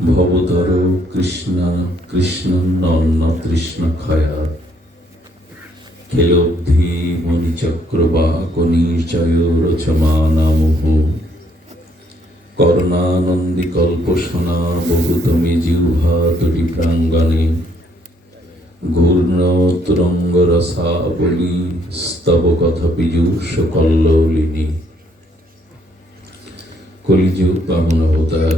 Bhabatar Krishna Krishna non তৃষ্ণ ক্ষয়া খেলব্ধি মণিচক্রবাক নিচয় রচমানামুহ Karuna Nundy কল্পসনা বহুতমে জিহ্বা তটি প্রাঙ্গণে ঘূর্ণতরঙ্গ রসাবলী স্তব কথা পীযূষ কল্লোলিনী। কলিযুগ বামন অবতার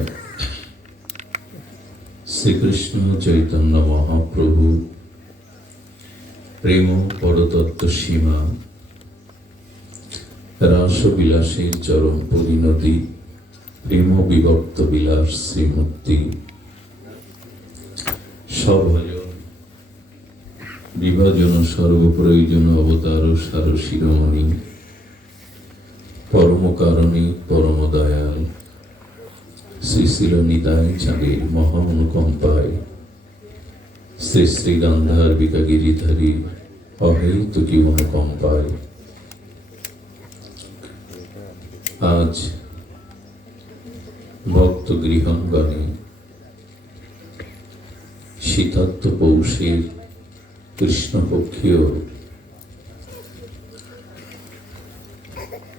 শ্রীকৃষ্ণ চৈতন্য মহাপ্রভু প্রেম পরতত্ত্ব সীমা রাসবিলাসের চরম পরিণতি প্রেম বিভক্ত বিলাস শ্রীমূর্তি সভজন বিভাজন সর্বপ্রয়োজন অবতার সার শিরোমণি পরম কারণে পরম দয়াল শ্রীশিল নিতাই চাঁদের মহা অনুকম্পায় শ্রী শ্রী গান্ধার বিকাগিরিধারী অহেতুকী অনুকম্পায় আজ ভক্ত গৃহাঙ্গনে শীতার্থ পৌষের কৃষ্ণপক্ষীয়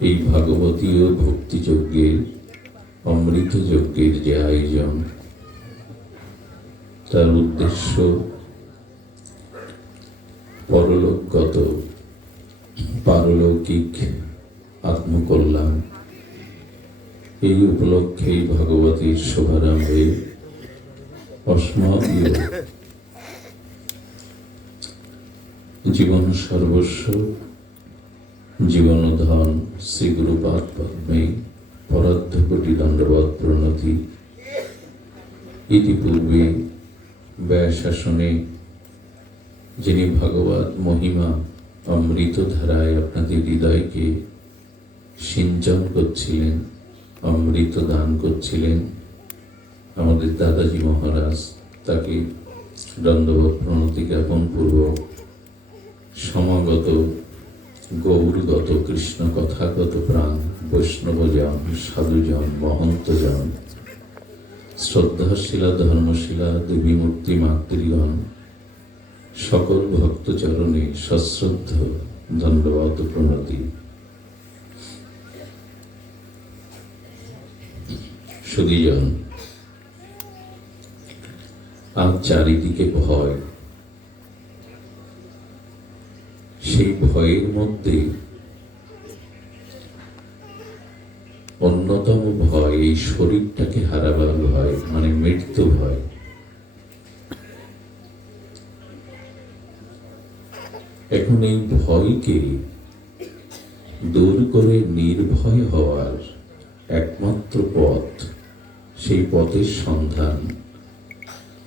এই ভাগবতীয় ভক্তিযজ্ঞের অমৃত যজ্ঞের যে আয়োজন, তার উদ্দেশ্য পরলোকগত পারলৌকিক আত্মকল্যাণ। এই উপলক্ষে ভাগবতীর শুভারম্ভে অস্মদীয় জীবন সর্বস্ব জীবনধন শ্রী গুরুপাদ পদ্মে পরার্ধকোটি দণ্ডবৎ প্রণতি। ইতিপূর্বে ব্যয়শাসনে যিনি ভাগবত মহিমা অমৃত ধারায় আপনাদের হৃদয়কে সিঞ্চন করছিলেন, অমৃত দান করছিলেন, আমাদের দাদাজি মহারাজ, তাকে দণ্ডবৎ প্রণতি জ্ঞাপন পূর্বক সমাগত গৌরগত কৃষ্ণ কথাগত প্রাণ বৈষ্ণবজন, সাধুজন, মহন্তজন, শ্রদ্ধাশীলা ধর্মশীলা দেবী মূর্তি মাতৃগণ, সকল ভক্তচরণে সশ্রদ্ধ দণ্ডবৎ প্রণতি। সুধীজন, আজ চারিদিকে ভয়। সেই ভয়ের মধ্যে অন্যতম ভয় এই শরীরটাকে হারাবার ভয়, মানে মৃত্যু ভয়। এখন এই ভয়কে দূর করে নির্ভয় হওয়ার একমাত্র পথ, সেই পথের সন্ধান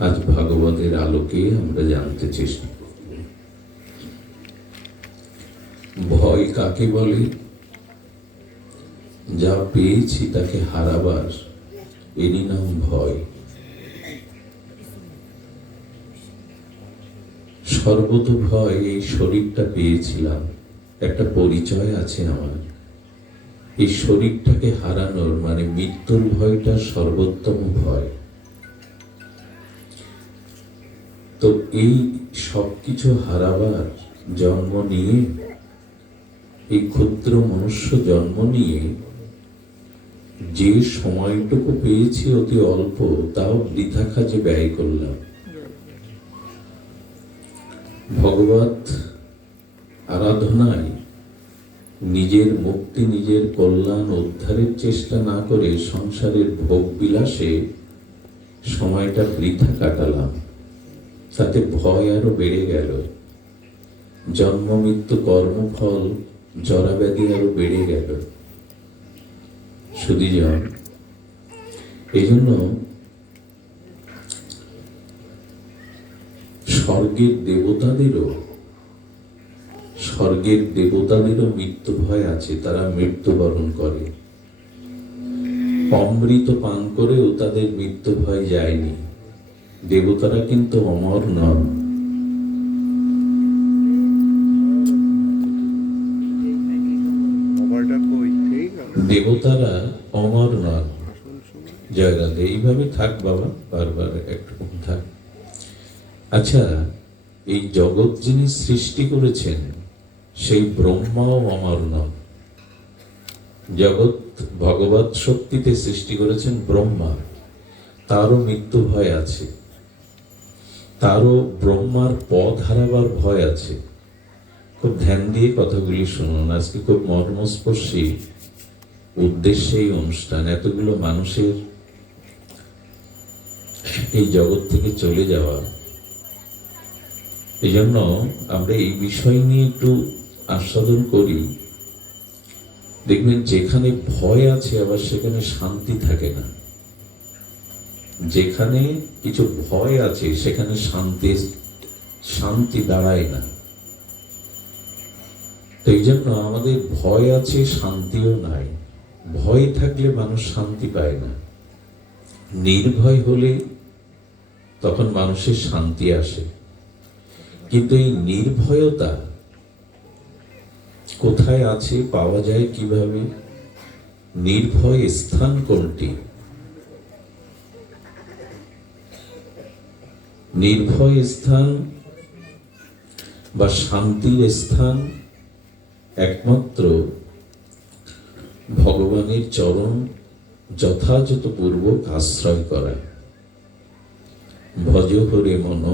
আজ ভাগবতের আলোকে আমরা জানতে চেষ্টা করব। ভয় কাকে বলে? যা পেয়েছি তাকে হারাবার, এরই নাম ভয়। সর্বত ভয়, এই শরীরটা পেয়েছিলাম, একটা পরিচয় আছে আমার, এই শরীরটাকে হারানোর মানে মৃত্যুর ভয়টা সর্বোত্তম ভয়। তো এই সবকিছু হারাবার জন্ম নিয়ে, এই ক্ষুদ্র মনুষ্য জন্ম নিয়ে যে সময়টুকু পেয়েছি অতি অল্প, তাও বৃথা কাজে ব্যয় করলাম। ভগবত আরাধনায় নিজের মুক্তি, নিজের কল্যাণ উদ্ধারের চেষ্টা না করে সংসারের ভোগ বিলাসে সময়টা বৃথা কাটালাম। তাতে ভয় আরো বেড়ে গেল, জন্ম মৃত্যু কর্মফল জরাব্যাধি আরো বেড়ে গেল। সুধীজন, এই জন্য স্বর্গের দেবতাদেরও মৃত্যু ভয় আছে, তারা মৃত্যুবরণ করে। অমৃত পান করেও তাদের মৃত্যু ভয় যায়নি। দেবতারা কিন্তু অমর নন। দেবতারা অমর নন। জয় রাধে। এইভাবে থাক বাবা, বারবার একরকম থাক। আচ্ছা, এই জগৎ যিনি সৃষ্টি করেছেন সেই ব্রহ্মাও অমর নন। জগৎ ভগবৎ শক্তিতে সৃষ্টি করেছেন ব্রহ্মা, তারও মৃত্যু ভয় আছে, তারও ব্রহ্মার পথ হারাবার ভয় আছে। খুব ধ্যান দিয়ে কথাগুলি শুনুন, আজকে খুব মর্মস্পর্শী উদ্দেশ্যে এই অনুষ্ঠান। এতগুলো মানুষের এই জগৎ থেকে চলে যাওয়া, এই জন্য আমরা এই বিষয় নিয়ে একটু আস্বাদন করি। দেখবেন যেখানে ভয় আছে আবার সেখানে শান্তি থাকে না, যেখানে কিছু ভয় আছে সেখানে শান্তি দাঁড়ায় না। তো এই জন্য আমাদের ভয় আছে, শান্তিও নাই। ভয় থাকলে মানুষ শান্তি পায় না, নির্ভয় হলে তখন মানুষের শান্তি আসে। কিন্তু এই নির্ভয়তা কোথায় আছে, পাওয়া যায় কিভাবে? নির্ভয় স্থান কোনটি? নির্ভয় স্থান বা শান্তির স্থান একমাত্র ভগবানের চরণ যথাযথ পূর্বক আশ্রয় করা। ভজ হরে মন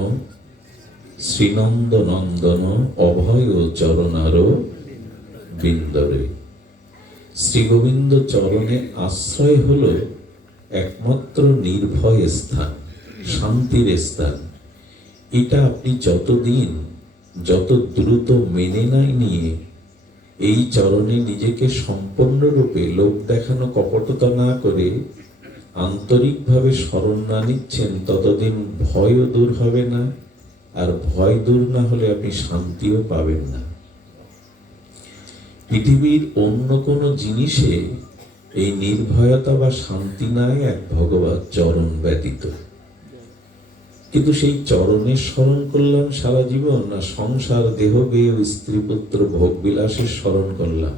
শ্রীনন্দ নন্দন অভয় চরণার বিন্দরে। শ্রী গোবিন্দ চরণে আশ্রয় হলো একমাত্র নির্ভয় স্থান, শান্তির স্থান। এটা আপনি যতদিন যত দ্রুত মেনে নাই নিয়ে এই চরণে নিজেকে সম্পূর্ণরূপে লোক দেখানো কপটতা না করে আন্তরিকভাবে শরণ না নিচ্ছেন, ততদিন ভয়ও দূর হবে না, আর ভয় দূর না হলে আপনি শান্তিও পাবেন না। পৃথিবীর অন্য কোনো জিনিসে এই নির্ভয়তা বা শান্তি নাই এক ভগবৎ চরণ ব্যতীত। কিন্তু সেই চরণের স্মরণ করলাম সারা জীবন, না সংসার দেহগে ও স্ত্রী পুত্র ভোগ বিলাসের স্মরণ করলাম?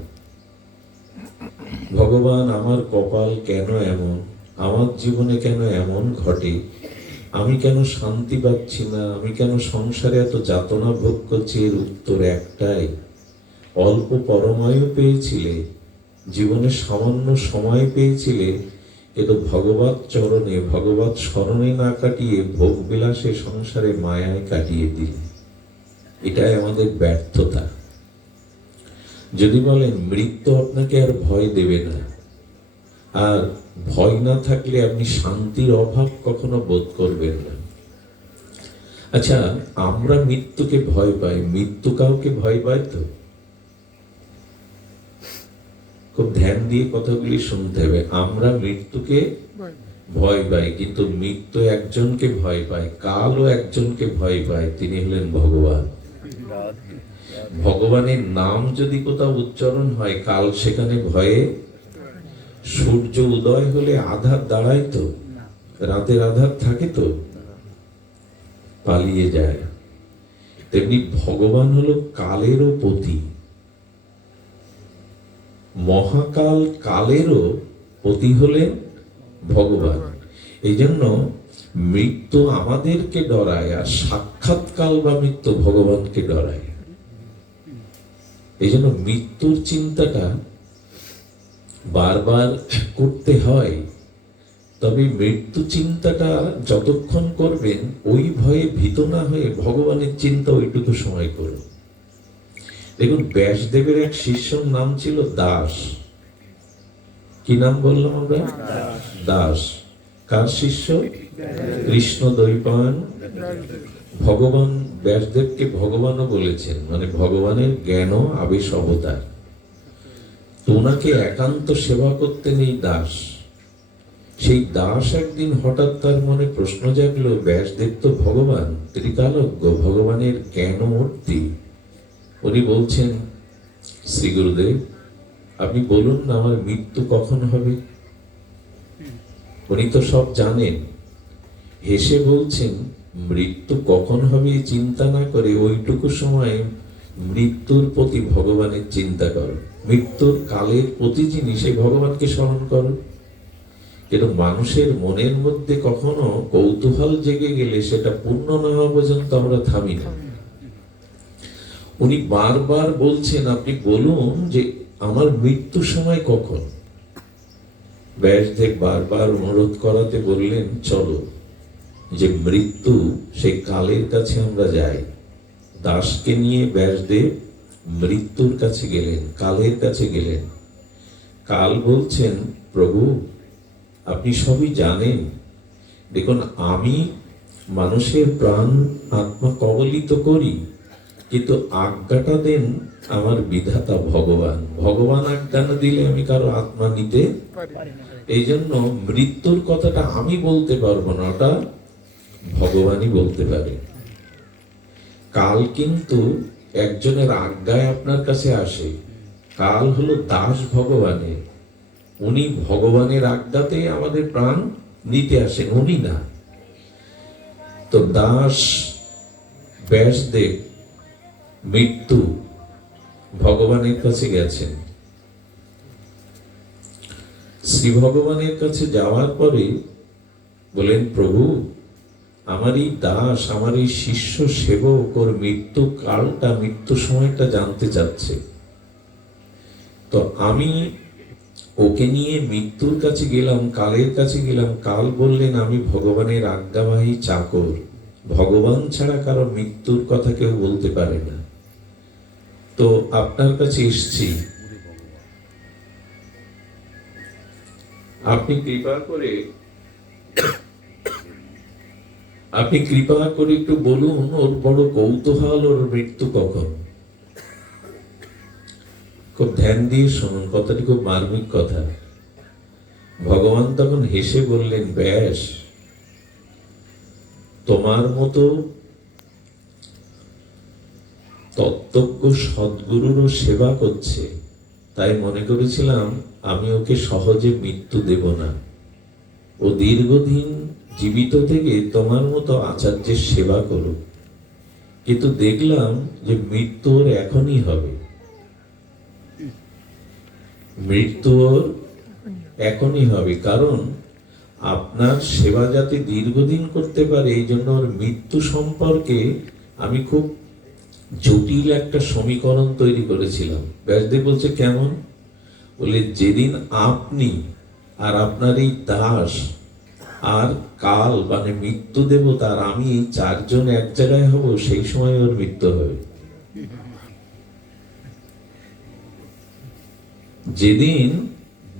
ভগবান, আমার কপাল কেন এমন, আমার জীবনে কেন এমন ঘটে, আমি কেন শান্তি পাচ্ছি না, আমি কেন সংসারে এত যাতনা ভোগ করছি? এর উত্তর একটাই, অল্প পরমায়ু পেয়েছিলে, জীবনে সামান্য সময় পেয়েছিলে, কিন্তু ভগবৎ চরণে ভগবৎ স্মরণে না কাটিয়ে ভোগ বিলাসে সংসারে মায়ায় কাটিয়ে দিলে। এটাই আমাদের ব্যর্থতা। যদি বলেন মৃত্যু আপনাকে আর ভয় দেবে না, আর ভয় না থাকলে আপনি শান্তির অভাব কখনো বোধ করবেন না। আচ্ছা, আমরা মৃত্যুকে ভয় পাই, মৃত্যু কাউকে ভয় পায় তো? খুব ধ্যান দিয়ে কথাগুলি শুনতে হবে। আমরা মৃত্যুকে ভয় পাই, কিন্তু মৃত্যু একজনকে ভয় পায়, কালও একজনকে ভয় পায়, তিনি হলেন ভগবান। ভগবানের নাম যদি কোথাও উচ্চারণ হয়, কাল সেখানে ভয়ে, সূর্য উদয় হলে আধার দাঁড়ায় তো, রাতের আধার থাকে তো, পালিয়ে যায়। তেমনি ভগবান হলো কালেরও পতি, মহাকাল কালেরও পতি হলেন ভগবান। এই জন্য মৃত্যু আমাদেরকে ডরায়, আর সাক্ষাৎকাল বা মৃত্যু ভগবানকে ডরায়। এই জন্য মৃত্যুর চিন্তাটা বারবার করতে হয়। তবে মৃত্যু চিন্তাটা যতক্ষণ করবেন, ওই ভয়ে ভীত না হয়ে ভগবানের চিন্তা ওইটুকু সময় করুন। দেখুন, ব্যাসদেবের এক শিষ্যর নাম ছিল দাস। কি নাম বললাম আমরা? দাস। কার শিষ্য? কৃষ্ণ দ্বৈপায়ন। ভগবান ব্যাসদেবকে ভগবানও বলেছেন, মানে ভগবানের জ্ঞান আবেশ অবতার। তো ওনাকে একান্ত সেবা করতেন এই দাস। সেই দাস একদিন হঠাৎ তার মনে প্রশ্ন জাগলো, ব্যাসদেব তো ভগবান, ত্রিকালজ্ঞ, ভগবানের জ্ঞান মূর্তি। উনি বলছেন, শ্রী গুরুদেব, আপনি বলুন না আমার মৃত্যু কখন হবে? উনি তো সব জানেন। হেসে বলছেন, মৃত্যু কখন হবে চিন্তা না করে ওইটুকু সময় মৃত্যুর প্রতি ভগবানের চিন্তা করো। মৃত্যুর কালের প্রতি জিনিসে ভগবানকে স্মরণ করো। কিন্তু মানুষের মনের মধ্যে কখনো কৌতূহল জেগে গেলে সেটা পূর্ণ না হওয়া পর্যন্ত আমরা থামি না। উনি বারবার বলছেন, আপনি বলুন যে আমার মৃত্যু সময় কখন। ব্যাসদেব বারবার অনুরোধ করাতে বললেন, চলো, যে মৃত্যু সেই কালের কাছে আমরা যাই। দাসকে নিয়ে ব্যাসদেব মৃত্যুর কাছে গেলেন, কালের কাছে গেলেন। কাল বলছেন, প্রভু আপনি সবই জানেন, দেখুন আমি মানুষের প্রাণ আত্মা কবলিত করি, কিন্তু আজ্ঞাটা দেন আমার বিধাতা ভগবান। ভগবান আজ্ঞা না দিলে আমি কারো আত্মা নিতে, এই জন্য মৃত্যুর কথাটা আমি বলতে পারবো না, ওটা ভগবানই বলতে পারে। কাল কিন্তু একজনের আজ্ঞায় আপনার কাছে আসে। কাল হলো দাস ভগবানের, উনি ভগবানের আজ্ঞাতে আমাদের প্রাণ নিতে আসেন, উনি না। তো দাস ব্যাসদেব মৃত্যু ভগবানের কাছে গেছেন। শ্রী ভগবানের কাছে যাওয়ার পরে বলেন, প্রভু আমার এই দাস, আমার এই শিষ্য সেবক ওর মৃত্যু কালটা, মৃত্যু সময়টা জানতে চাচ্ছে। তো আমি ওকে নিয়ে মৃত্যুর কাছে গেলাম, কালের কাছে গেলাম। কাল বললেন, আমি ভগবানের আজ্ঞাবাহী চাকর, ভগবান ছাড়া কারো মৃত্যুর কথা কেউ বলতে পারে না। তো আপনার কাছে এসছি, আপনি কৃপা করে একটু বলুন ওর বড় কৌতূহল, ওর মৃত্যু কখন। খুব ধ্যান দিয়ে শুনুন, কথাটি খুব মার্মিক কথা। ভগবান তখন হেসে বললেন, ব্যাস তোমার মতো তত্ত্বজ্ঞ সদ্গুরুরও সেবা করছে, তাই মনে করেছিলাম আমি ওকে সহজে মৃত্যু দেব না। ও দীর্ঘদিন জীবিত থেকে তোমার মতো আচার্যের সেবা করুক, কিন্তু দেখলাম যে মৃত্যু ওর এখনই হবে, মৃত্যু ওর এখনই হবে। কারণ আপনার সেবা যাতে দীর্ঘদিন করতে পারে, এই জন্য ওর মৃত্যু সম্পর্কে আমি খুব জটিল একটা সমীকরণ তৈরি করেছিলাম। ব্যাসদেব বলছে, কেমন? বলে, যেদিন আপনি আর আপনার এই দাস আর কাল মানে মৃত্যু দেবতা আর আমি এই চারজন এক জায়গায় হব, সেই সময় ওর মৃত্যু হবে। যেদিন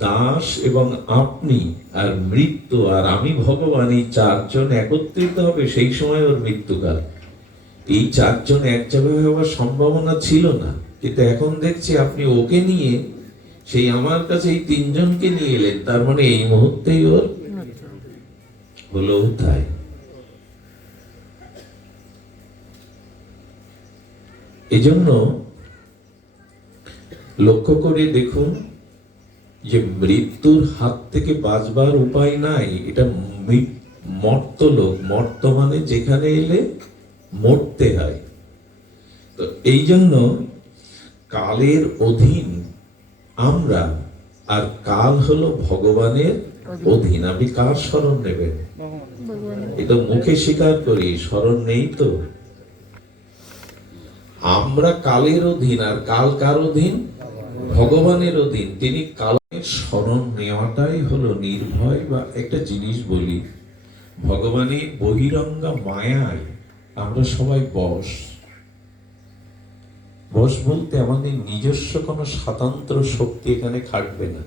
দাস এবং আপনি আর মৃত্যু আর আমি ভগবান এই চারজন একত্রিত হবে, সেই সময় ওর মৃত্যুকাল। এই চারজন এক জায়গায় হওয়ার সম্ভাবনা ছিল না, কিন্তু এখন দেখছি আপনি ওকে নিয়ে সেই আমার কাছে এই তিনজনকে নিয়ে এলেন, তার মানে এই মুহূর্তেই ওর হলো তাই। এজন্য লক্ষ্য করে দেখুন যে মৃত্যুর হাত থেকে বাঁচবার উপায় নাই। এটা মর্তলোক, মর্ত মানে যেখানে এলে মরতে হয়। তো এই জন্য কালের অধীন আমরা, আর কাল হলো ভগবানের অধীন। আপনি কার শরণ নেবেন? এটা মুখে স্বীকার করি, শরণ নেই তো। আমরা কালের অধীন, আর কাল কার অধীন? ভগবানের অধীন। তিনি কালের শরণ নেওয়াটাই হলো নির্ভয়। বা একটা জিনিস বলি, ভগবানের বহিরঙ্গা মায়ায় আমরা সবাই বশ। বশ বলতে আমাদের নিজস্ব কোনো স্বতন্ত্র শক্তি এখানে খাটবে না।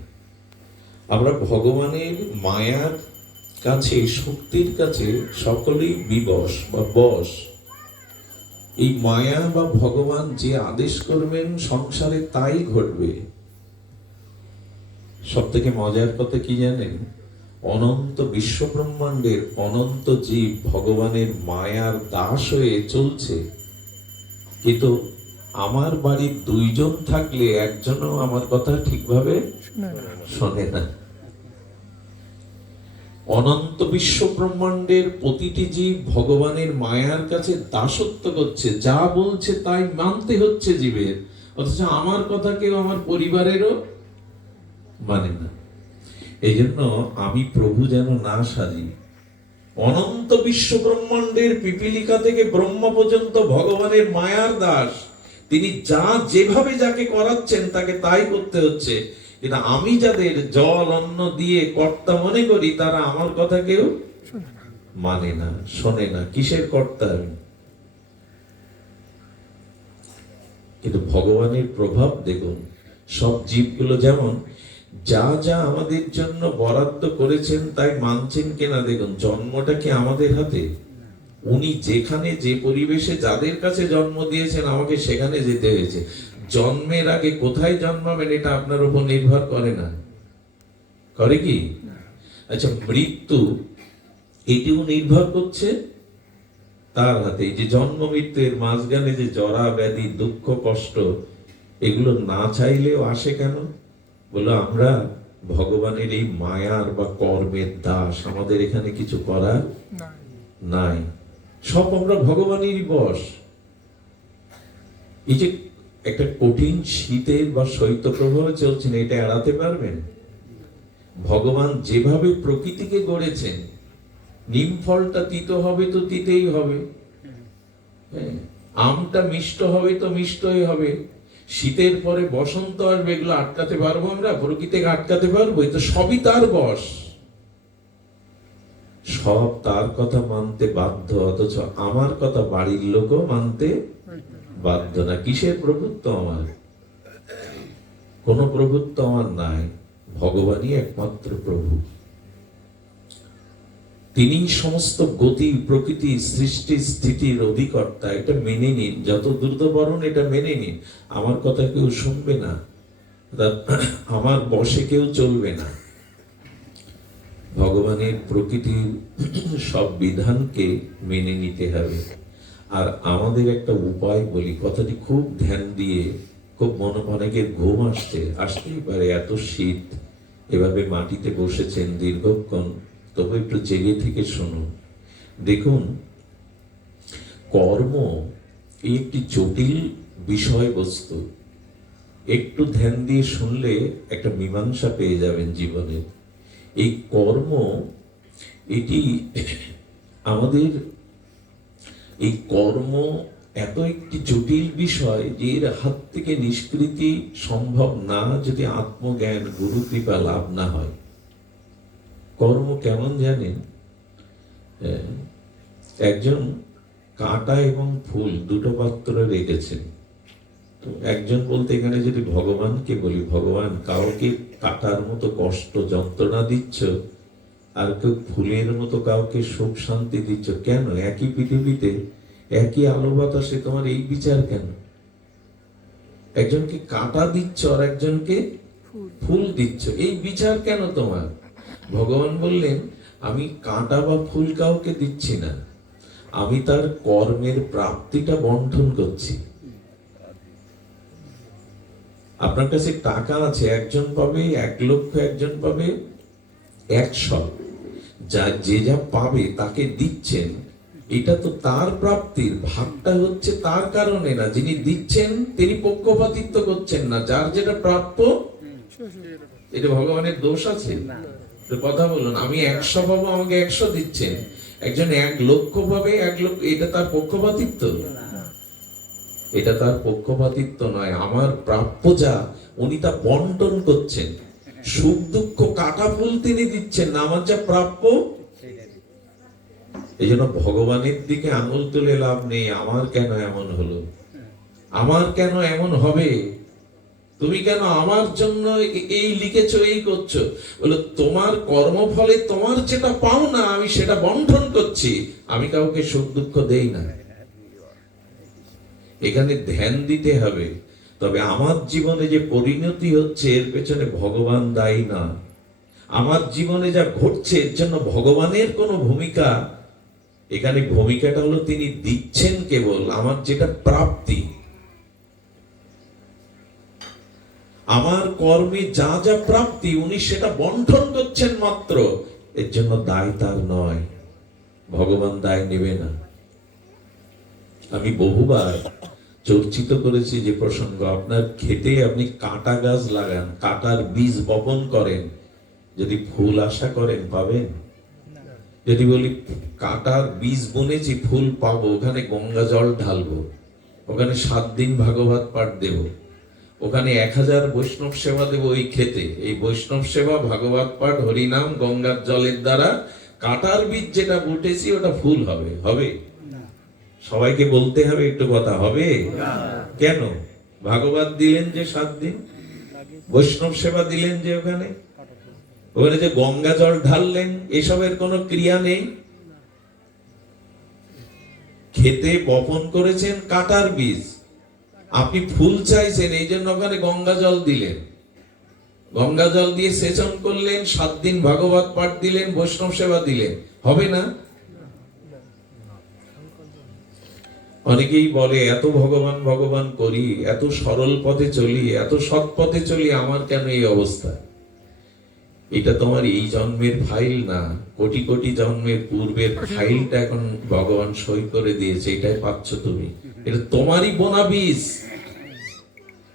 আমরা ভগবানের মায়ার কাছে, শক্তির কাছে সকলেই বিবশ বা বশ। এই মায়া বা ভগবান যে আদেশ করবেন সংসারে তাই ঘটবে। সব থেকে মজার কথা কি জানেন? অনন্ত বিশ্ব ব্রহ্মাণ্ডের অনন্ত জীব ভগবানের মায়ার দাস হয়ে চলছে, কিন্তু আমার বাড়ির দুইজন থাকলে একজনও আমার কথা ঠিকভাবে শোনে না। অনন্ত বিশ্ব ব্রহ্মাণ্ডের প্রতিটি জীব ভগবানের মায়ার কাছে দাসত্ব করছে, যা বলছে তাই মানতে হচ্ছে জীবের, অথচ আমার কথা কেউ আমার পরিবারেরও মানে না। এই জন্য আমি প্রভু যেন না সাজি। অনন্ত বিশ্ব ব্রহ্মাণ্ডের পিপীলিকা থেকে ব্রহ্মা পর্যন্ত ভগবানের মায়ার দাস। তিনি যা যেভাবে যাকে করাচ্ছেন তাকে তাই করতে হচ্ছে। কিন্তু আমি যাদের জল অন্ন দিয়ে কর্তা মনে করি, তারা আমার কথা কেউ মানে না, শোনে না। কিসের কর্তা আমি? কিন্তু ভগবানের প্রভাব দেখুন, সব জীবগুলো যেমন যা যা আমাদের জন্য বরাদ্দ করেছেন তাই মানছেন কিনা দেখুন। জন্মটা কি আমাদের হাতে? উনি যেখানে যে পরিবেশে যাদের কাছে জন্ম দিয়েছেন, আমাকে সেখানে যেতে হয়েছে। জন্মের আগে কোথায় জন্মাবেন এটা আপনার উপর নির্ভর করে না, করে কি? আচ্ছা, মৃত্যু এটিও নির্ভর করছে তার হাতে। এই যে জন্ম মৃত্যুর মাঝখানে যে জরা ব্যাধি দুঃখ কষ্ট, এগুলো না চাইলেও আসে কেন? বলো আমরা ভগবানের এই মায়ার বা কর্মের দাস, আমাদের এখানে কিছু করার নাই। সব আমরা ভগবানেরই বশ। এই যে একটা কঠিন শীতের বা শৈত্যপ্রবাহ চলছে না, এটা এড়াতে পারবেন? ভগবান যেভাবে প্রকৃতিকে গড়েছেন, নিম ফলটা তিতো হবে তো তিতেই হবে, আমটা মিষ্ট হবে তো মিষ্টই হবে। শীতের পরে বসন্ত আসবে, এগুলো আটকাতে পারবো আমরা? প্রকৃতিকে আটকাতে পারবো? এই তো সবই তার বশ। সব তার কথা মানতে বাধ্য, অথচ আমার কথা বাড়ির লোকও মানতে বাধ্য না। কিসের প্রভুত্ব আমার? কোন প্রভুত্ব আমার নাই। ভগবানই একমাত্র প্রভু। তিনি সমস্ত গতি প্রকৃতি সৃষ্টি স্থিতির অধিকর্তা। এটা মেনে নিন, যত দ্রুত বরণ এটা মেনে নিন। আমার কথা কেউ শুনবে না, আমার বশে কেউ চলবে না। ভগবানের প্রকৃতির সব বিধানকে মেনে নিতে হবে। আর আমাদের একটা উপায় বলি, কথাটি খুব ধ্যান দিয়ে, খুব অনেকের ঘুম আসতেই পারে, এত শীত, এভাবে মাটিতে বসেছেন দীর্ঘক্ষণ, তবে একটু জেগে থেকে শুনুন। দেখুন, কর্ম এই একটি জটিল বিষয়বস্তু। একটু ধ্যান দিয়ে শুনলে একটা মীমাংসা পেয়ে যাবেন জীবনে। এই কর্ম, এটি আমাদের, এই কর্ম এত একটি জটিল বিষয় যে এর হাত থেকে নিষ্কৃতি সম্ভব না যদি আত্মজ্ঞান গুরু কৃপা লাভ না হয়। কর্ম কেমন জানেন? একজন কাঁটা এবং ফুল দুটো পাত্রে রেখেছেন। তো একজন বলতে এখানে যদি ভগবানকে বলি, ভগবান কাউকে কাঁটার মতো কষ্ট যন্ত্রণা দিচ্ছ, আর কেউ ফুলের মতো কাউকে সুখ শান্তি দিচ্ছ কেন? একই পৃথিবীতে একই আলো বাতাসে তোমার এই বিচার কেন? একজনকে কাঁটা দিচ্ছ আর একজনকে ফুল দিচ্ছ, এই বিচার কেন তোমার? ভগবান বললেন, আমি কাঁটা বা ফুল কাউকে দিচ্ছি না, আমি তার কর্মের প্রাপ্তিটা বন্টন করছি। আপনার কাছে টাকা আছে, একজন পাবে 1 লক্ষ, একজন পাবে 100। যে যা পাবে তাকে দিচ্ছেন, এটা তো তার প্রাপ্তির ভাগটা হচ্ছে তার কারণে না। যিনি দিচ্ছেন তিনি পক্ষপাতিত্ব করছেন না, যার যেটা প্রাপ্য। এটা ভগবানের দোষ আছে? কথা বলুন, আমি 100 পাবো, আমাকে 100 দিচ্ছেন। একজন 1 লক্ষ পাবে, 1 লক্ষ, এটা তার পক্ষপাতিত্ব? এটা তার পক্ষপাতিত্ব নয়। আমার প্রাপ্য যা, উনি তা বন্টন করছেন। সুখ দুঃখ কাটা ফুল তিনি দিচ্ছেন না, আমার যা প্রাপ্য। এই জন্য ভগবানের দিকে আঙুল তুলে লাভ নেই, আমার কেন এমন হলো, আমার কেন এমন হবে, তুমি কেন আমার জন্য এই লিখেছো, এই করছো। বলো, তোমার কর্মফলে তোমার যেটা পাও না, আমি সেটা বন্টন করছি, আমি কাউকে সুখ দুঃখ দেই না। এখানে ধ্যান দিতে হবে। তবে আমার জীবনে যে পরিণতি হচ্ছে, এর পেছনে ভগবান দায়ী না। আমার জীবনে যা ঘটছে এর জন্য ভগবানের কোনো ভূমিকা এখানে, ভূমিকাটা হলো তিনি দিচ্ছেন কেবল আমার যেটা প্রাপ্তি। আমার কর্মে যা যা প্রাপ্তি উনি সেটা বন্টন করছেন মাত্র, এর জন্য দায় তার নয়, ভগবান দায় নেবে না। আমি বহুবার চর্চিত করেছি যে প্রসঙ্গ, আপনার ক্ষেতে আপনি কাঁটা গাছ লাগান, কাঁটার বীজ বপন করেন, যদি ফুল আশা করেন পাবেন? যদি বলি কাটার বীজ বুনেছি ফুল পাবো, ওখানে গঙ্গা জল ঢালবো, ওখানে 7 দিন ভাগবত পাঠ দেব, ওখানে 1000 বৈষ্ণব সেবা দেব, ওই খেতে এই বৈষ্ণব সেবা, ভাগবত পাঠ, হরিনাম, গঙ্গার জলের দ্বারা কাটার বীজ যেটা বুটেছি ওটা ফুল হবে? হবে? সবাইকে বলতে হবে একটু কথা, হবে? কেন? ভাগবত দিলেন যে 7 দিন, বৈষ্ণব সেবা দিলেন যে ওখানে যে গঙ্গা জল ঢাললেন, এসবের কোনো ক্রিয়া নেই। খেতে বপন করেছেন কাটার বীজ, আপনি ফুল চাইছেন, এই জন্য ওখানে গঙ্গা জল দিলেন, গঙ্গা জল দিয়ে সেচন করলেন, 7 দিন ভাগবত পাঠ দিলেন, বৈষ্ণব সেবা দিলেন, হবে না? অনেকেই বলে এত ভগবান ভগবান করি, এত সরল পথে চলি, এত সৎ পথে চলি, আমার কেন এই অবস্থা? এটা তোমার এই জন্মের ফাইল না, কোটি কোটি জন্মের পূর্বের ফাইলটা এখন ভগবান সই করে দিয়েছে, এটাই পাচ্ছ তুমি। এটা তোমারই বোনা বীজ,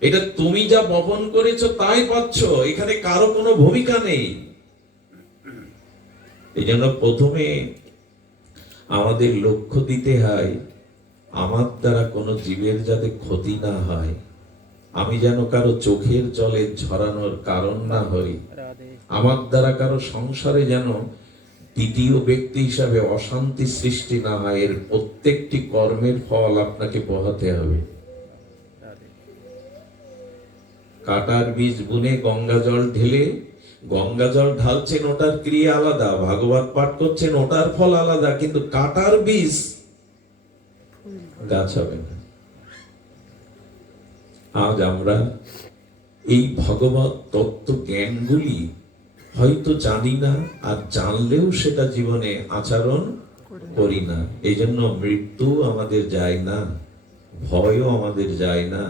এটা তুমি যা বপন করেছো তাই পাচ্ছ, এখানে কারো কোনো ভূমিকা নেই। এই জন্য প্রথমে আমাদের লক্ষ্য দিতে হয়, আমার দ্বারা কোনো জীবের যাতে ক্ষতি না হয়, আমি যেন কারো চোখের জলে ঝরানোর কারণ না হই, আমার দ্বারা কারো সংসারে যেন দ্বিতীয় ব্যক্তি হিসাবে অশান্তি সৃষ্টি না হয়। এর প্রত্যেকটি কর্মের ফল আপনাকে পোহাতে হবে। কাটার বীজ বুনে গঙ্গা জল ঢেলে, গঙ্গা জল ঢালছেন ওটার ক্রিয়া আলাদা, ভাগবত পাঠ করছেন ওটার ফল আলাদা, কিন্তু কাটার বীজ গাছ হবে না। আজ আমরা এই ভগবত তত্ত্ব জ্ঞানগুলি হয়তো জানি না, আর জানলেও সেটা জীবনে আচরণ করি না। এই জন্য মৃত্যু আমাদের যায় না, ভয়ও আমাদের যায় না,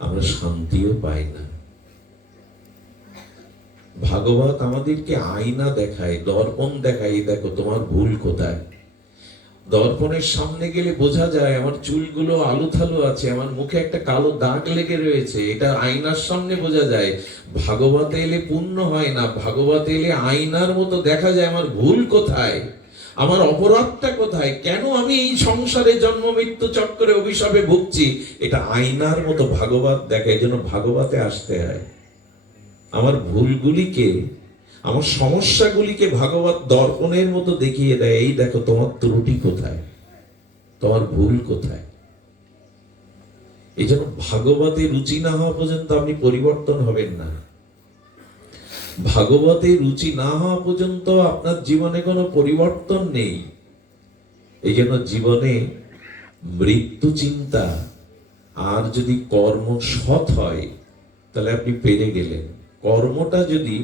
আমরা শান্তিও পাই না। ভাগবত আমাদেরকে আয়না দেখায়, দর্পণ দেখায়, দেখো তোমার ভুল কোথায়। দর্পণের সামনে গেলে বোঝা যায় আমার চুলগুলো আলুথালু আছে, আমার মুখে একটা কালো দাগ লেগে রয়েছে, এটা আয়নার সামনে বোঝা যায়। ভাগবতে এলে পূর্ণ হয় না, ভাগবতে এলে আয়নার মতো দেখা যায় আমার ভুল কোথায়, আমার অপরাধটা কোথায়, কেন আমি এই সংসারে জন্ম মৃত্যু চক্রে অভিশাপে ভুগছি, এটা আয়নার মতো ভাগবত দেখায়। যেন ভাগবতে আসতে হয়, আমার ভুলগুলিকে, আমার সমস্যাগুলিকে ভাগবত দর্পণের মতো দেখিয়ে দেয়, এই দেখো তোমার ত্রুটি কোথায়, তোমার ভুল কোথায়। এই জন্য ভাগবতে রুচি না হওয়া পর্যন্ত আপনি পরিবর্তন হবেন না। ভাগবতে রুচি না হওয়া পর্যন্ত আপনার জীবনে কোনো পরিবর্তন নেই। এই জন্য জীবনে মৃত্যু চিন্তা, আর যদি কর্ম সৎ হয় তাহলে আপনি পেরে গেলেন। কর্মটা যদি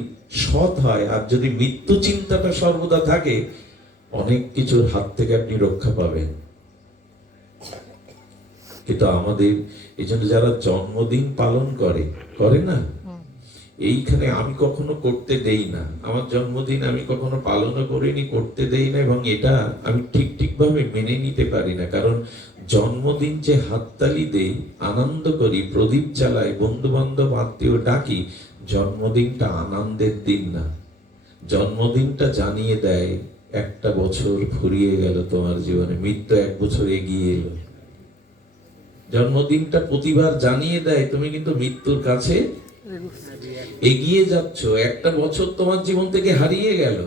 সৎ হয় আর যদি মৃত্যু চিন্তাটা সর্বদা থাকে, অনেক কিছুর হাত থেকে আপনি রক্ষা পাবেন। কিন্তু আমাদের এই জন্য যারা জন্মদিন পালন করে না, এইখানে আমি কখনো করতে দেই না, আমার জন্মদিন আমি কখনো পালনও করিনি, করতে দেই না, এবং এটা আমি ঠিকভাবে মেনে নিতে পারি না। কারণ জন্মদিন যে হাততালি দেই, আনন্দ করি, প্রদীপ জ্বালাই, বন্ধু বান্ধব আত্মীয় ডাকি, জন্মদিনটা আনন্দের দিন না। জন্মদিনটা জানিয়ে দেয় একটা বছর ফুরিয়ে গেল তোমার জীবনে, মৃত্যু 1 বছর এগিয়ে এলো। জন্মদিনটা প্রতিবার জানিয়ে দেয় তুমি কিন্তু মৃত্যুর কাছে এগিয়ে যাচ্ছ, একটা বছর তোমার জীবন থেকে হারিয়ে গেল।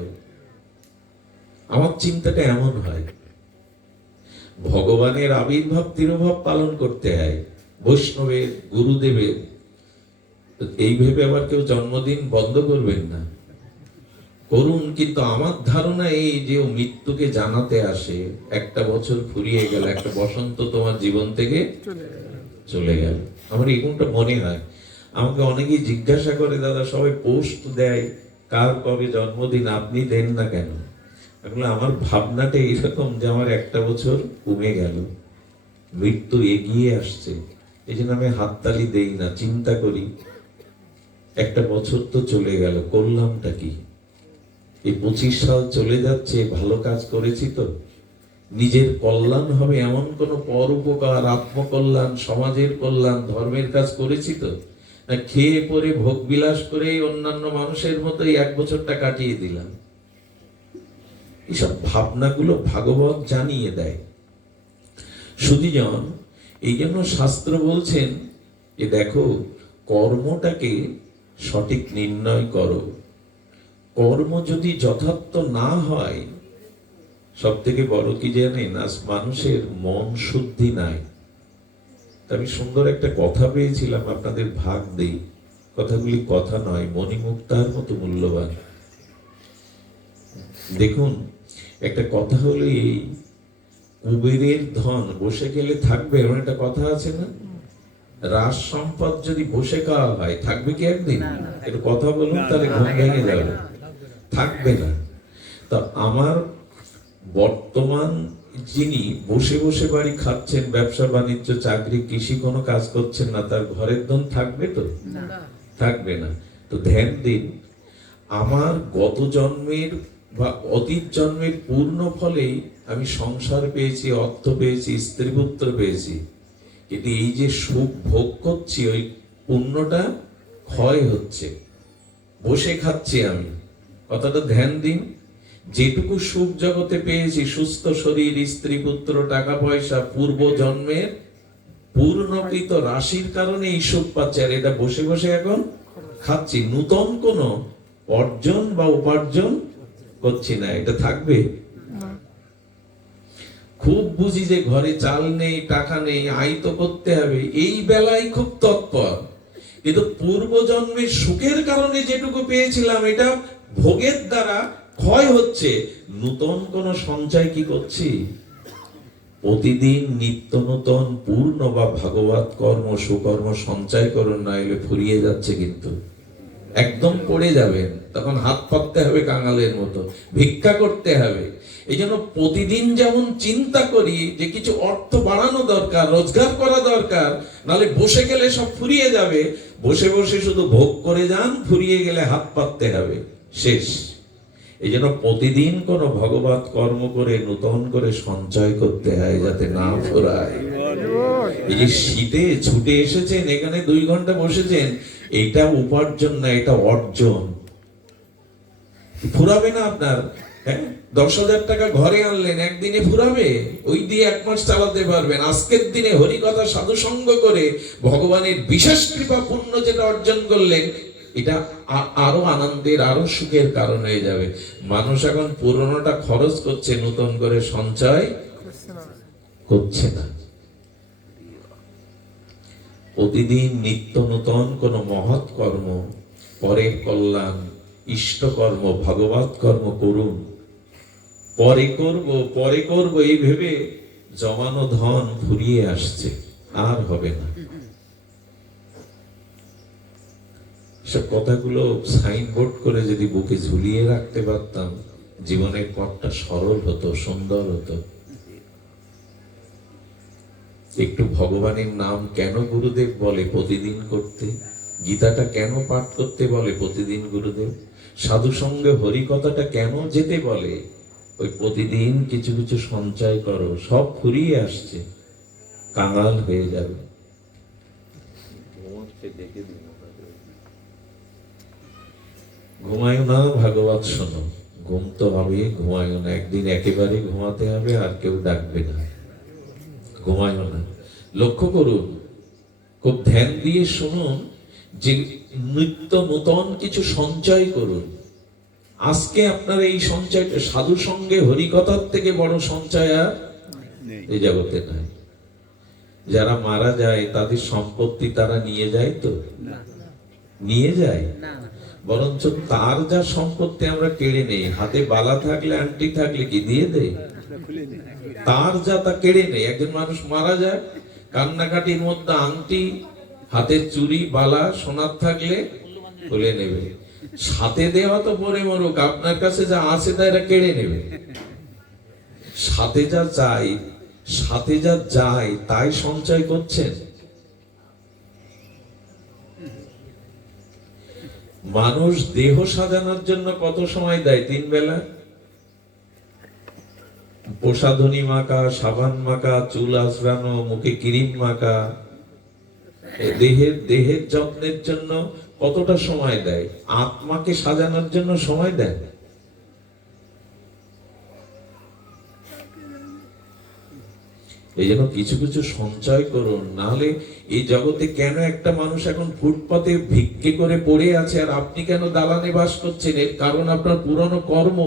আমার চিন্তাটা এমন হয়, ভগবানের আবির্ভাব তিরোভাব পালন করতে হয়, বৈষ্ণবের, গুরুদেবের, এই ভেবে আবার কেউ জন্মদিন বন্ধ করবেন না, করুন। কিন্তু আমার ধারণা এই যে ও মৃত্যুকে জানাতে আসে, একটা বছর ফুরিয়ে গেল, একটা বসন্ত তোমার জীবন থেকে চলে গেল। আমার এরকমটা মনে হয়। আমাকে অনেকেই জিজ্ঞাসা করে, দাদা সবাই পোস্ট দেয় কার কবে জন্মদিন, আপনি দেন না কেন? আসলে আমার ভাবনাটা এরকম যে আমার একটা বছর কমে গেল, মৃত্যু এগিয়ে আসছে, এই জন্য আমি হাততালি দেই না, চিন্তা করি একটা বছর তো চলে গেল, করলামটা কি? এই 25 সাল চলে যাচ্ছে, ভালো কাজ করেছি তো? নিজের কল্যাণ হবে এমন কোন পর উপকার, আত্মকল্যাণ, সমাজের কল্যাণ, ধর্মের কাজ করেছি তো? না খেয়ে পরে ভোগ বিলাস করে অন্যান্য মানুষের মতোই 1 বছরটা কাটিয়ে দিলাম। এইসব ভাবনাগুলো ভাগবত জানিয়ে দেয়। শুধুজন এই জন্য শাস্ত্র বলছেন যে দেখো, কর্মটাকে সঠিক নির্ণয় করো। কর্ম যদি যথার্থ না হয়, সব থেকে বড় কি জানেন, আজ মানুষের মন শুদ্ধি নাই। আমি সুন্দর একটা কথা পেয়েছিলাম, আপনাদের ভাগ দেই। কথাগুলি কথা নয়, মণিমুক্তার মতো মূল্যবান। দেখুন, একটা কথা হলো এই, কুবেরের ধন বসে গেলে থাকবে, এমন একটা কথা আছে না? রাজ সম্পদ যদি বসে খাওয়া হয়, থাকবে কি একদিন? একটু কথা বলুন, তাহলে ঘুম ভেঙে যাবে। থাকবে না। তো আমার বর্তমান যিনি বসে বসে বাড়ি খাচ্ছেন, ব্যবসা বাণিজ্য চাকরি কৃষি কোনো কাজ করছেন না, তার ঘরের ধন থাকবে তো? থাকবে না। তো ধ্যান দিন, আমার গত জন্মের বা অতীত জন্মের পূর্ণ ফলেই আমি সংসার পেয়েছি, অর্থ পেয়েছি, স্ত্রী পুত্র পেয়েছি। কিন্তু এই যে সুখ ভোগ করছি, ওই পুণ্যটা ক্ষয় হচ্ছে, বসে খাচ্ছি আমি। কথাটা ধ্যান দিন। যেটুকু সুখ জগতে পেয়েছি, সুস্থ শরীর, স্ত্রী পুত্র, টাকা পয়সা, পূর্ব জন্মের পূর্ণকৃত রাশির কারণে এই সুখ পাচ্ছি, আর এটা বসে বসে এখন খাচ্ছি। নূতন কোন অর্জন বা উপার্জন করছি না। এটা থাকবে? খুব বুঝি যে ঘরে চাল নেই, টাকা নেই, আয় তো করতে হবে, এই বেলায় খুব তৎপর। কিন্তু পূর্ব জন্মের সুখের কারণে যেটুকু পেয়েছিলাম, এটা ভোগের দ্বারা ক্ষয় হচ্ছে। নূতন কোন সঞ্চয় কি করছি? প্রতিদিন নিত্য নূতন পূর্ণ বা ভাগবত কর্ম, সুকর্ম সঞ্চয় করুন, না এলে ফুরিয়ে যাচ্ছে, কিন্তু একদম পড়ে যাবেন। তখন হাত পাততে হবে কাঙালের মতো, ভিক্ষা করতে হবে। এই জন্য প্রতিদিন যেমন চিন্তা করি যে কিছু অর্থ বাড়ানো দরকার, রোজগার করা দরকার, নাহলে বসে গেলে সব ফুরিয়ে যাবে। বসে বসে শুধু ভোগ করে যান, ফুরিয়ে গেলে হাত পাততে হবে, শেষ। এই জন্য প্রতিদিন কোন ভগবত কর্ম করে নূতন করে সঞ্চয় করতে হয়, যাতে না ফুরায়। এই যে শীতে ছুটে এসেছেন, এখানে 2 ঘন্টা বসেছেন, এটা উপার্জন না, এটা অর্জন। ফুরাবে না আপনার। 10,000 টাকা ঘরে আনলেন, একদিনে ফুরাবে? ওই দিয়ে 1 মাস চালাতে পারবেন। আজকের দিনে হরিকথা সাধু সঙ্গ করে ভগবানের বিশেষ কৃপা পুণ্য যেটা অর্জন করলেন, এটা আরো আনন্দের, আরো সুখের কারণ হয়ে যাবে। মানুষ এখন পুরনোটা খরচ করছে, নতুন করে সঞ্চয় করছে না। প্রতিদিন নিত্য নূতন কোন মহৎ কর্ম, পরের কল্যাণ, ইষ্ট কর্ম, ভাগবত কর্ম করুন। পরে করব এই ভেবে জমানো ধন ফুরিয়ে আসছে, আর হবে না। সব কথাগুলো সাইনবোর্ড করে যদি বুকে ঝুলিয়ে রাখতে পারতাম, জীবনের পথটা সরল হতো, সুন্দর হতো। একটু ভগবানের নাম কেন গুরুদেব বলে প্রতিদিন করতে? গীতাটা কেন পাঠ করতে বলে প্রতিদিন গুরুদেব? সাধু সঙ্গে হরি কথাটা কেন যেতে বলে? ওই প্রতিদিন কিছু কিছু সঞ্চয় করো, সব ফুরিয়ে আসছে, কাঙাল হয়ে যাবে। ঘুমায় না, ভাগবত শোনো। ঘুম তো হবে, ঘুমায় না। একদিন একেবারে ঘুমাতে হবে, আর কেউ ডাকবে না। ঘুমায় না। লক্ষ্য করুন, খুব ধ্যান দিয়ে শুনুন, যে নিত্য নূতন কিছু সঞ্চয় করুন। আজকে আপনার এই সঞ্চয়টা, সাধু সঙ্গে হরিকথার থেকে বড় সঞ্চয় আর এই জগতে নাই। যারা মারা যায় তাদের সম্পত্তি তারা নিয়ে যায় তো? নিয়ে যায়? বরঞ্চ তার যা সম্পত্তি আমরা কেড়ে নেই। হাতে বালা থাকলে, আংটি থাকলে কি দিয়ে দেয়? তার যা তা কেড়ে নেই। একজন মানুষ মারা যায়, কান্নাকাটির মধ্যে আংটি, হাতের চুড়ি, বালা, সোনার থাকলে খুলে নেবে। সাথে দেওয়া তো পরে মরুক, আপনার কাছে যা আছে তা এরা কেড়ে নেবে। সাথে যা যায় তাই সঞ্চয় করছেন। মানুষ দেহ সাজানোর জন্য কত সময় দেয়? 3 বেলা প্রসাধনী মাখা, সাবান মাখা, চুল আঁচড়ানো, মুখে ক্রিম মাখা, দেহের দেহের যত্নের জন্য কতটা সময় দেয়, আত্মাকে সাজানোর জন্য সময় দেয়। এই জন্য কিছু কিছু সঞ্চয় করুন, নাহলে এই জগতে কেন একটা মানুষ এখন ফুটপাতে ভিক্ষে করে পড়ে আছে আর আপনি কেন দালানে বাস করছেন? এর কারণ আপনার পুরনো কর্ম।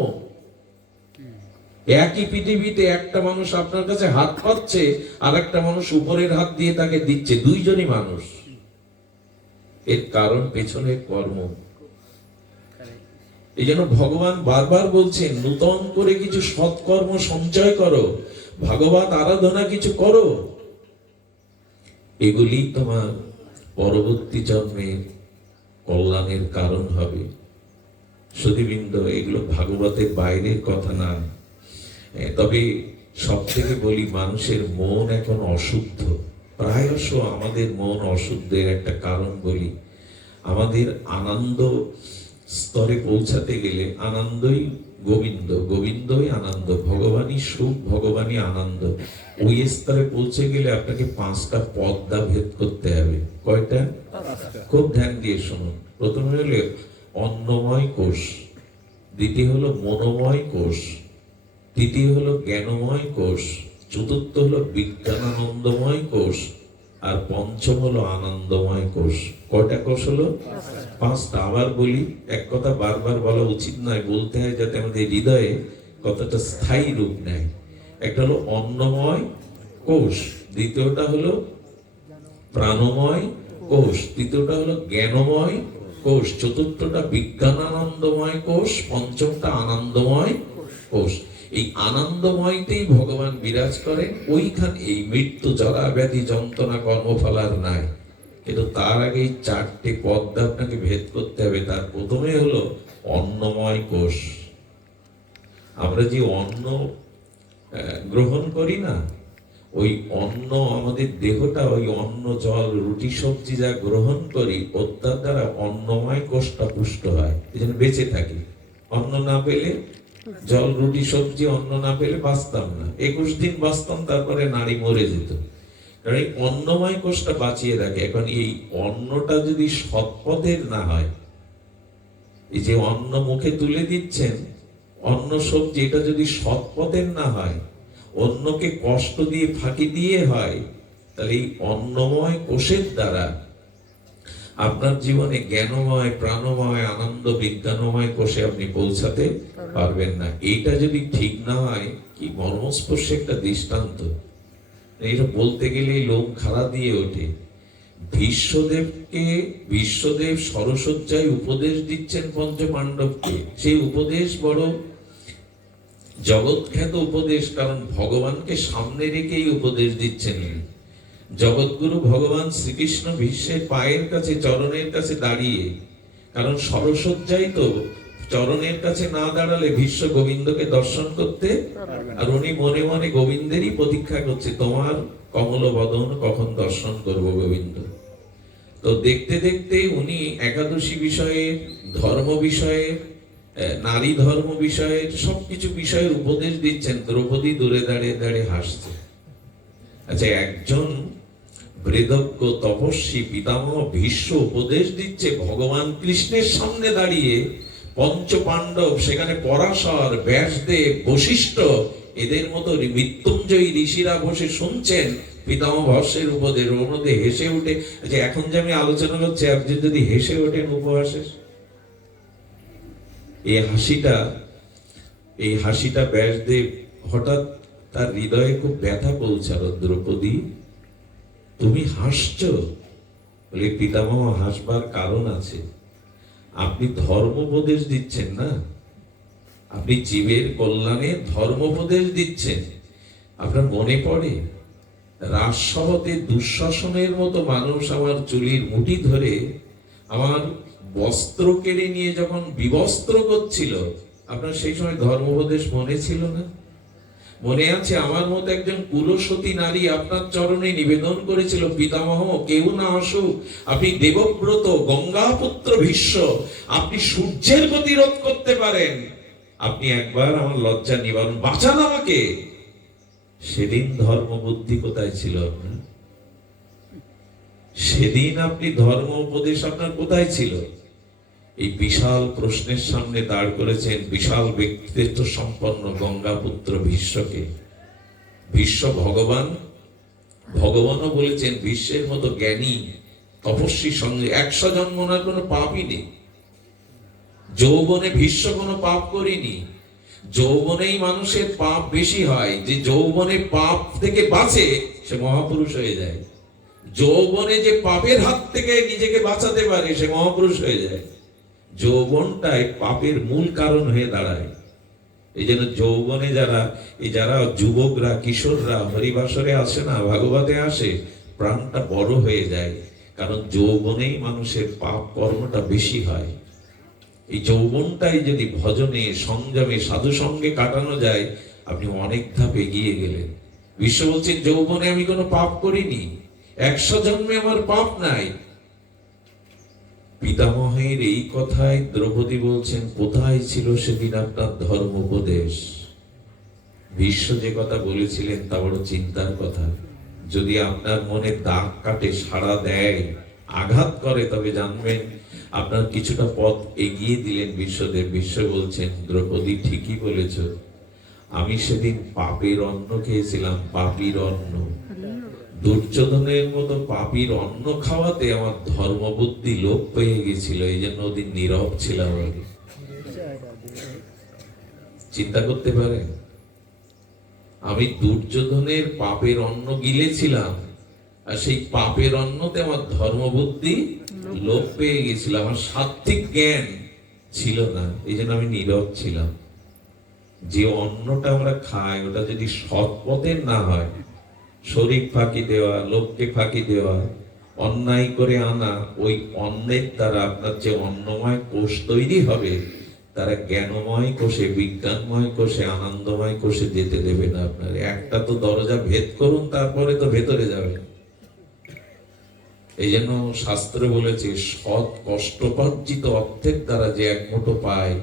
একই পৃথিবীতে একটা মানুষ আপনার কাছে হাত পাচ্ছে আর একটা মানুষ উপরের হাত দিয়ে তাকে দিচ্ছে, দুইজনই মানুষ। এর কারণ পেছনে কর্ম। এই জন্য ভগবান বারবার বলছেন নূতন করে কিছু সৎকর্ম সঞ্চয় করো, ভগবত আরাধনা কিছু করো। এগুলি তোমার পরবর্তী জন্মে কল্যাণের কারণ হবে। সুধীবৃন্দ, এগুলো ভাগবতের বাইরের কথা না। তবে সব থেকে বলি, মানুষের মন এখন অশুদ্ধ। প্রায়শ আমাদের মন অশুদ্ধের একটা কারণ বলি, আমাদের আনন্দ স্তরে পৌঁছাতে গেলে আনন্দই গোবিন্দ, গোবিন্দই আনন্দ, ভগবানই সুখ, ভগবানই আনন্দ। ওই স্তরে পৌঁছে গেলে আপনাকে 5টা পদ্মা ভেদ করতে হবে। কয়টা? খুব ধ্যান দিয়ে শুনুন। প্রথমে হলো অন্নময় কোষ, দ্বিতীয় হলো মনোময় কোষ, তৃতীয় হলো জ্ঞানময় কোষ, চতুর্থ হলো বিজ্ঞানানন্দময় কোষ, আর পঞ্চম হলো আনন্দময় কোষ। কয়টা কোষ হলো? 5টা। আবার বলি, এক কথা বারবার বলা উচিত নয়, বলতে হয় যাতে আমাদের হৃদয়ে কথাটা স্থায়ী রূপ নেয়। একটা হলো অন্নময় কোষ, দ্বিতীয়টা হলো প্রাণময় কোষ, তৃতীয়টা হলো জ্ঞানময় কোষ, চতুর্থটা বিজ্ঞানানন্দময় কোষ, পঞ্চমটা আনন্দময় কোষ। এই আনন্দময়তেই ভগবান বিরাজ করেন। ওইখানে এই মৃত্যু, জরা, ব্যাধি, যন্ত্রণা, কর্মফলার নাই। কিন্তু তার আগে 4টে পদ্মা আপনাকে ভেদ করতে হবে। তার প্রথমে হলো অন্নময় কোষ। আমরা যে অন্ন গ্রহণ করি না, ওই অন্ন, আমাদের দেহটা ওই অন্ন, জল, রুটি, সবজি যা গ্রহণ করি, তার দ্বারা অন্নময় কোষটা পুষ্ট হয়, এই জন্য বেঁচে থাকি। অন্ন না পেলে, জল, রুটি, সবজি, অন্ন না পেলে বাঁচতাম না। 21 দিন বাঁচতাম, তারপরে নারী মরে যেত। কারণ এই অন্নময় কোষটা বাঁচিয়ে রাখে। এখন এই অন্নটা যদি সৎপথের না হয়, এই যে অন্ন মুখে তুলে দিচ্ছেন, অন্ন, সবজি, এটা যদি সৎপথের না হয়, অন্যকে কষ্ট দিয়ে, ফাঁকি দিয়ে হয়, তাহলে এই অন্নময় কোষের দ্বারা আপনার জীবনে জ্ঞানময়, প্রাণময়, আনন্দ, বিজ্ঞানময় কোষে আপনি পৌঁছাতে পারবেন না। এইটা যদি ঠিক না হয়, কি মর্মস্পর্শী একটা দৃষ্টান্ত। এটা বলতে গেলে লোম খাড়া দিয়ে ওঠে। বিশ্বদেব সরসজ্জায় উপদেশ দিচ্ছেন পঞ্চপাণ্ডবকে। সেই উপদেশ বড় জগৎখ্যাত উপদেশ, কারণ ভগবানকে সামনে রেখেই উপদেশ দিচ্ছেন। জগৎগুরু ভগবান শ্রীকৃষ্ণ ভীষ্মের পায়ের কাছে, চরণের কাছে দাঁড়িয়ে, কারণ সরসজ্জায় তো চরণের কাছে না দাঁড়ালে ভীষ্ম গোবিন্দকে দর্শন করতে, আর উনি মনে মনে গোবিন্দেরই প্রতীক্ষা করছে, তোমার কমল বদন কখন দর্শন করব গোবিন্দ। তো দেখতে দেখতে উনি একাদশী বিষয়ে, ধর্ম বিষয়ে, নারী ধর্ম বিষয়ে, সবকিছু বিষয়ের উপদেশ দিচ্ছেন। দ্রৌপদী দূরে দাঁড়িয়ে দাঁড়িয়ে হাসছে। আচ্ছা, একজন বেদজ্ঞ তপস্বী পিতামহ ভীষ্ম উপদেশ দিচ্ছে ভগবান কৃষ্ণের সামনে দাঁড়িয়ে। পঞ্চপাণ্ডব, সেখানে পরাশর, ব্যাসদেব, বশিষ্ঠ, এদের মতো মৃত্যুঞ্জয়ী ঋষিরা বসে শুনছেন পিতামহ ভস্যের উপদেশ। ওর মধ্যে হেসে উঠে, আচ্ছা এখন যে আমি আলোচনা করছি, আপনি যদি হেসে ওঠেন উপহাসে, এই হাসিটা ব্যাসদেব হঠাৎ তার হৃদয়ে খুব ব্যথা পৌঁছালো। দ্রৌপদী, তুমি হাসছো? বলে, পিতামহ, হাসবার কারণ আছে। আপনি ধর্মোপদেশ দিচ্ছেন না, আপনি জীবের কল্যাণে ধর্মোপদেশ দিচ্ছেন। আপনার মনে পড়ে রাজসভাতে দুঃশাসনের মতো মানুষ আমার চুলির মুঠি ধরে আমার বস্ত্র কেড়ে নিয়ে যখন বিবস্ত্র করছিল, আপনার সেই সময় ধর্মোপদেশ মনে ছিল না? মনে আছে আমার মতো একজন কুলসতী নারী আপনার চরণে নিবেদন করেছিল, পিতামহ কেউ না আসুক, আপনি দেবব্রত, গঙ্গাপুত্র ভীষ্ম, আপনি সূর্যের প্রতিরোধ করতে পারেন, আপনি একবার আমার লজ্জা নিবারণ, বাঁচান আমাকে। সেদিন ধর্ম বুদ্ধি কোথায় ছিল আপনার? সেদিন আপনি ধর্ম উপদেশ আপনার কোথায় ছিল? এই বিশাল প্রশ্নের সামনে দাঁড় করেছেন বিশাল ব্যক্তিত্ব সম্পন্ন গঙ্গাপুত্র ভীষ্মকে। ভীষ্ম ভগবানও বলেছেন বিশ্বের মতো জ্ঞানী তপস্বীর সঙ্গে 100 জন্ম ওনার কোনো পাপই নেই। যৌবনে ভীষ্ম কোনো পাপ করিনি। যৌবনেই মানুষের পাপ বেশি হয়। যে যৌবনে পাপ থেকে বাঁচে সে মহাপুরুষ হয়ে যায়। যৌবনে যে পাপের হাত থেকে নিজেকে বাঁচাতে পারে সে মহাপুরুষ হয়ে যায়। যৌবনটাই পাপের মূল কারণ হয়ে দাঁড়ায়। এই জন্য যৌবনে যারা যুবকরা, কিশোররা হরিবাসরে আসে না, ভাগবতে আসে, প্রাণটা বড় হয়ে যায়। কারণ যৌবনেই মানুষের পাপ কর্মটা বেশি হয়। এই যৌবনটাই যদি ভজনে, সংযমে, সাধু সঙ্গে কাটানো যায়, আপনি অনেক ধাপ এগিয়ে গেলেন। বিশ্ব বলছেন যৌবনে আমি কোনো পাপ করিনি, 100 জন্মে আমার পাপ নাই। পিতামহের এই কথায় দ্রৌপদী বলছেন কোথায় ছিল সেদিন আপনার ধর্ম উপদেশ? ভীষ্ম যে কথা বলেছিলেন তা বড় চিন্তার কথা। যদি আপনার মনে দাগ কাটে, সাড়া দেয়, আঘাত করে, তবে জানবেন আপনার কিছুটা পথ এগিয়ে দিলেন বিশ্বদেব। বিশ্ব বলছেন দ্রৌপদী ঠিকই বলেছ, আমি সেদিন পাপের অন্ন খেয়েছিলাম, পাপীর অন্ন। দুর্যোধনের মতো পাপীর অন্ন খাওয়াতে আমার ধর্মবুদ্ধি লোপ পেয়ে গেছিল। এই জন্য ওদিন নীরব ছিলাম। চিন্তা করতে পারেন, আমি দুর্যোধনের পাপের অন্ন গিলেছিলাম, আর সেই পাপের অন্নতে আমার ধর্মবুদ্ধি লোপ পেয়ে গেছিল, আমার সাত্ত্বিক জ্ঞান ছিল না। এই জন্য আমি নীরব ছিলাম। যে অন্নটা আমরা খাই ওটা যদি সৎ পথের না হয়, শরীর ফাঁকি দেওয়া, লোককে ফাঁকি দেওয়া, অন্যায় করে আনা, ওই অন্নের দ্বারা আপনার যে অন্নময় কোষ তৈরি হবে, তারা জ্ঞানময় কোষে, বিজ্ঞানময় কোষে, আনন্দময় কোষে যেতে দেবে না আপনার। একটা তো দরজা ভেদ করুন, তারপরে তো ভেতরে যাবেন। এই জন্য শাস্ত্র বলেছে সৎ কষ্টপার্জিত অর্থের দ্বারা যে এক মুঠো পায়,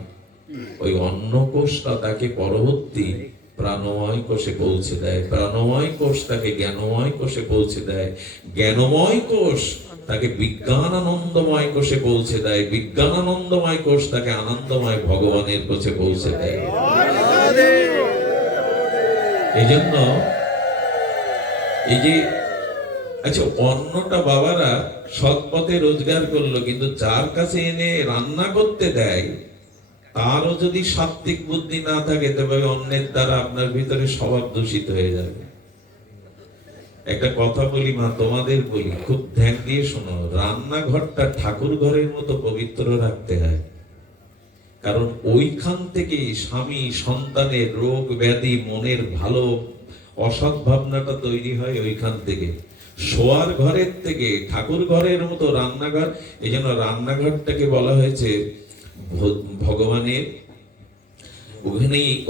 ওই অন্ন কোষটা তাকে পরবর্তী প্রাণময় কোষে পৌঁছে দেয়, প্রাণময় কোষ তাকে জ্ঞানময় কোষে পৌঁছে দেয়, জ্ঞানময় কোষ তাকে বিজ্ঞান আনন্দময় কোষে পৌঁছে দেয়, বিজ্ঞান আনন্দময় কোষ তাকে আনন্দময় ভগবানের কোষে পৌঁছে দেয়। এই জন্য এই যে আচ্ছা অন্নটা বাবারা সৎ পথে রোজগার করলো, কিন্তু যার কাছে এনে রান্না করতে দেয় তারও যদি সাত্ত্বিক বুদ্ধি না থাকে, তবে অন্যের দ্বারা আপনার ভিতরে স্বভাব দূষিত হয়ে যাবে। একটা কথা বলি মা, তোমাদের বলি, খুব ধ্যান দিয়ে শোনো। রান্নাঘরটা ঠাকুর ঘরের মতো পবিত্র রাখতে হয়। কারণ ওইখান থেকে স্বামী সন্তানের রোগ ব্যাধি, মনের ভালো অসৎ ভাবনাটা তৈরি হয় ওইখান থেকে। শোয়ার ঘরের থেকে ঠাকুর ঘরের মতো রান্নাঘর। এই জন্য রান্নাঘরটাকে বলা হয়েছে ভগবানের